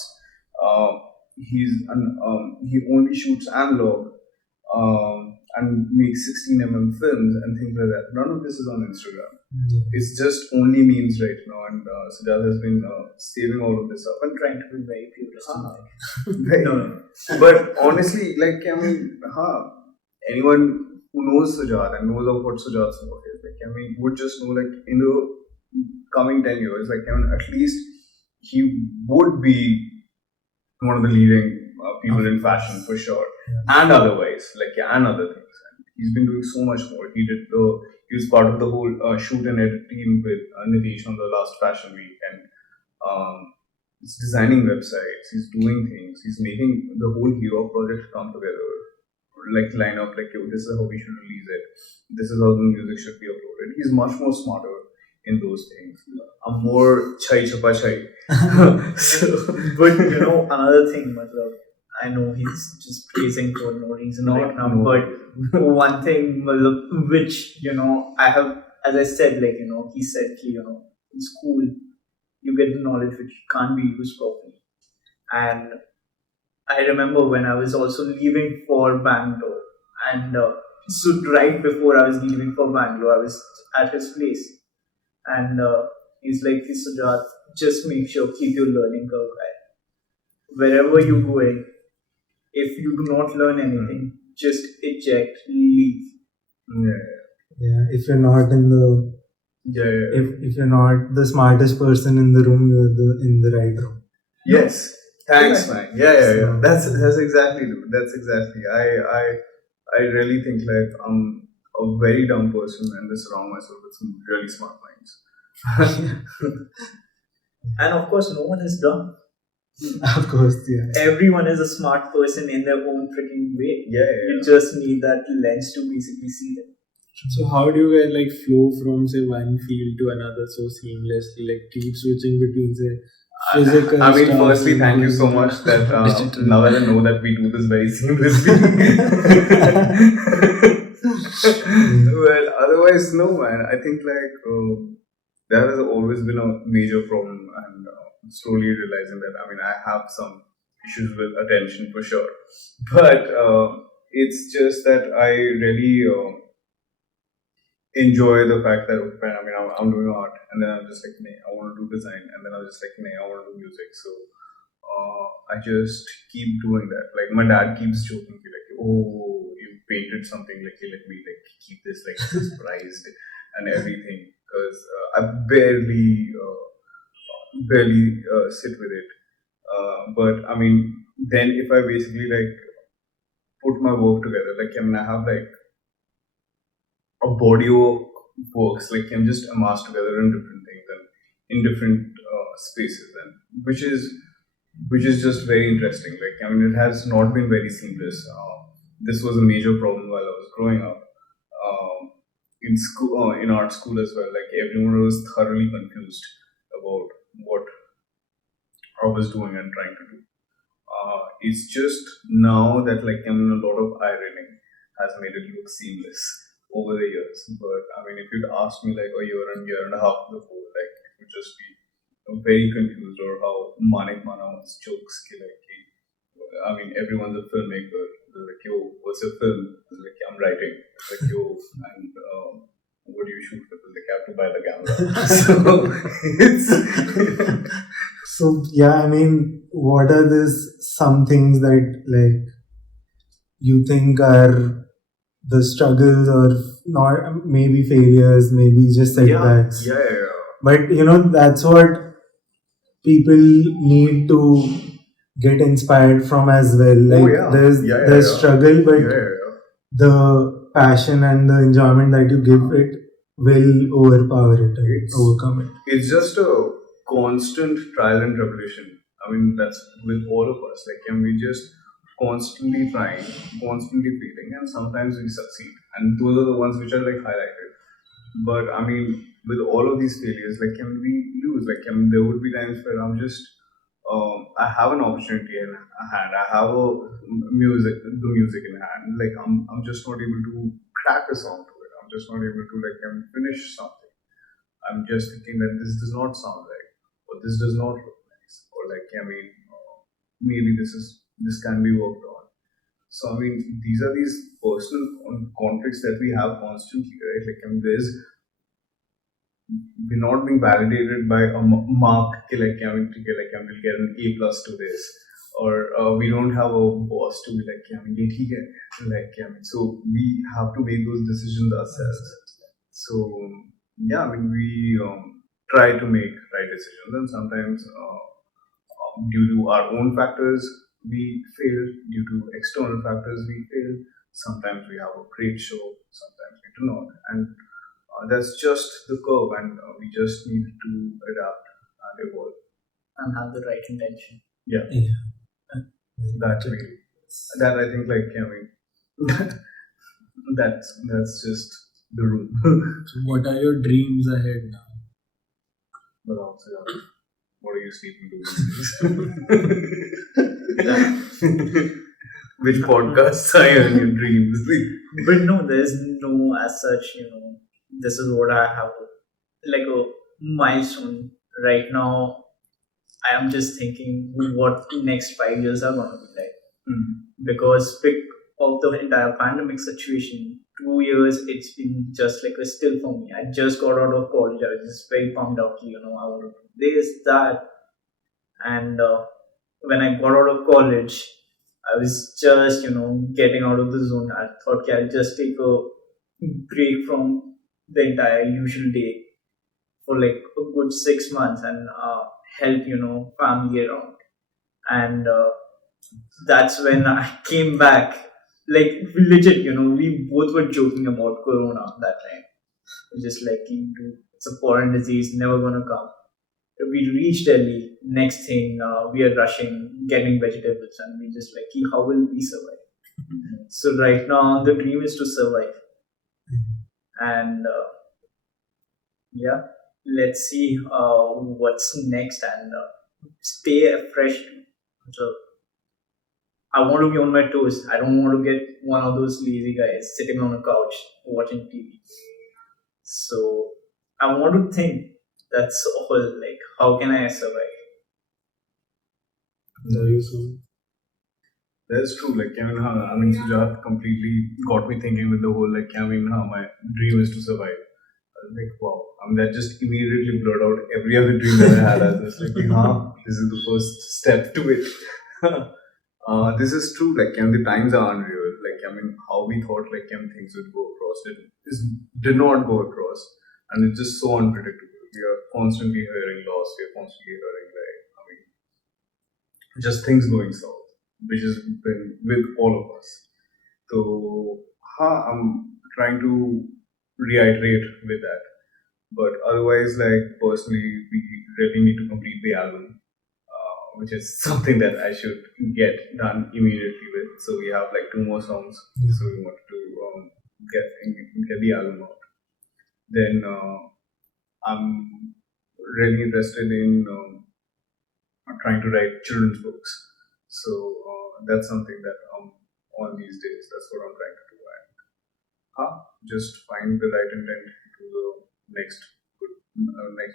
he only shoots analog and makes 16 films and things like that. None of this is on Instagram. It's just only memes right now, and Sujat has been saving all of this up and Trying to be very purist. very, no. But honestly, like I mean, anyone who knows Sujat and knows of what Sujat's work is, like I mean, would just know like in the coming 10 years, like I mean, at least he would be one of the leading people in fashion for sure, and otherwise, like and other things. And he's been doing so much more. He was part of the whole shoot and edit team with Nitish on the last fashion week, and he's designing websites. He's doing things. He's making the whole Herock project come together, like line up like, yo, this is how we should release it. This is how the music should be uploaded. He's much more smarter in those things. I'm more chai chapa chai. But another thing, matlab, I know he's just praising for no reason right now, but one thing which I have, as I said, like he said, in school you get the knowledge which can't be used properly, and I remember when I was also leaving for Bangalore, and so right before I was leaving for Bangalore, I was at his place, and he's like, "Hey, Sujat, just make sure keep your learning curve high. Wherever you're going, if you do not learn anything, just eject, leave." If you're not in the if you're not the smartest person in the room, you're in the right room. Yes. Thanks, man. Yeah. That's exactly. That's exactly. I really think like I'm a very dumb person and I surround myself with some really smart minds. And of course, no one is dumb. Of course, yeah. Everyone is a smart person in their own freaking way. Yeah. You just need that lens to basically see them. So how do you guys like flow from say one field to another so seamlessly? Like keep switching between say physical. I mean, stuff firstly, and thank you so much that now that I know that we do this very seamlessly. Well, otherwise, no, man. I think like that has always been a major problem, and slowly realizing that. I mean, I have some issues with attention for sure, but it's just that I really enjoy the fact that okay, I mean, I'm doing art, and then I'm just like, nay, I want to do design, and then I was just like, nay, I want to do music. So I just keep doing that. Like my dad keeps joking, like, oh, you painted something, like, let me like keep this like this prized and everything, because I barely sit with it. But I mean, then if I basically like put my work together, like I mean, I have like a body of works like can just amass together in different things and in different spaces, and which is just very interesting. Like I mean, it has not been very seamless. This was a major problem while I was growing up in school, in art school as well. Like everyone was thoroughly confused about what I was doing and trying to do. It's just now that like I mean, a lot of ironing has made it look seamless over the years. But I mean, if you'd asked me like a year and a half before, like it would just be very confused, or how Manik Mana's jokes ki, like I mean, everyone's a filmmaker. They're like, yo, what's your film? I was like, I'm writing. It's like, yo, and what do you shoot with? Like, I have to buy the camera. So it's So yeah, I mean, what are some things that like you think are the struggles or not, maybe failures, maybe just setbacks? Yeah. But that's what people need to get inspired from as well. Like there's struggle, but the passion and the enjoyment that you give it will overpower it and overcome it. It's just a constant trial and tribulation. I mean, that's with all of us. Like, and we just constantly trying, constantly failing, and sometimes we succeed. And those are the ones which are like highlighted. But I mean, with all of these failures, like, can we lose? Like, I mean, there would be times where I'm just, I have an opportunity in hand. I have the music in hand. Like, I'm just not able to crack a song to it. I'm just not able to like finish something. I'm just thinking that this does not sound right, or this does not look nice, or like I mean, maybe this is this can be worked on. So I mean, these are these personal conflicts that we have constantly, right? Like, I mean, we're not being validated by a mark, like, I mean, we'll get an A plus to this, or we don't have a boss to be like, I mean, like, I mean, so we have to make those decisions ourselves. So yeah, I mean, we try to make right decisions, and sometimes due to our own factors we fail, due to external factors we fail. Sometimes we have a great show, sometimes we do not, and that's just the curve, and we just need to adapt and evolve and have the right intention. Yeah, that way. That I think, like, I mean, that's just the rule. So what are your dreams ahead now? But also, what are you sleeping doing? Which podcasts are in your dreams? But no, there's no as such, this is what I have, like a milestone. Right now, I am just thinking what the next 5 years are going to be like. Because of the entire pandemic situation, 2 years, it's been just like a still for me. I just got out of college. I was just very pumped up, I want to do this, that. And when I got out of college, I was just, getting out of the zone. I thought, okay, I'll just take a break from the entire usual day for like a good 6 months and help, family around. And that's when I came back. Like, legit, we both were joking about Corona that time. Just like, it's a foreign disease, never gonna come. We reached Delhi. Next thing, we are rushing, getting vegetables, and we just like, how will we survive? So right now, the dream is to survive, and yeah, let's see what's next, and stay fresh. So I want to be on my toes. I don't want to get one of those lazy guys sitting on a couch watching TV. So I want to think. That's all. Like, how can I survive? That's true. Like, I mean, Sujat completely got me thinking with the whole, like, I mean, my dream is to survive. Like, wow. I mean, that just immediately blurred out every other dream that I had. I was like, this is the first step to it. This is true. Like, the times are unreal. Like, I mean, how we thought, like, things would go across did not go across, and it's just so unpredictable. We are constantly hearing loss. We are constantly hearing, like, I mean, just things going south, which has been with all of us. So, I'm trying to reiterate with that. But otherwise, like, personally, we really need to complete the album, which is something that I should get done immediately with. So we have like 2 more songs. So we want to get the album out. Then I'm really interested in trying to write children's books. So that's something that on these days, that's what I'm trying to do. And just find the right intent to the next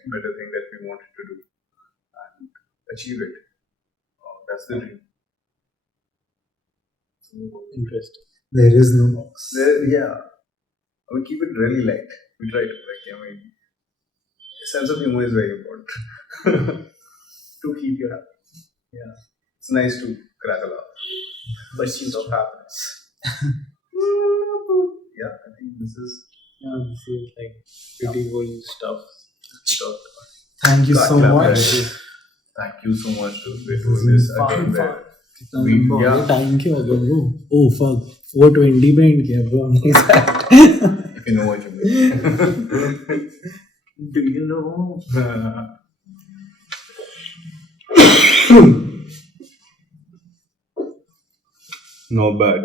better thing that we wanted to do and achieve it. That's the dream. Interesting. There is no box. Yeah. We keep it really light. We try to, like, I mean, sense of humor is very important to keep you happy. Yeah. It's nice to crack a laugh. Pursuit of happiness. Yeah, I think this is like pretty cool stuff. Thank you so much. Thank you so much to be doing this again. Time क्या हो गया bro? Oh fuck, 4:20 पे end किया bro हमने साथ. If you know what you mean. Do you know? Not bad.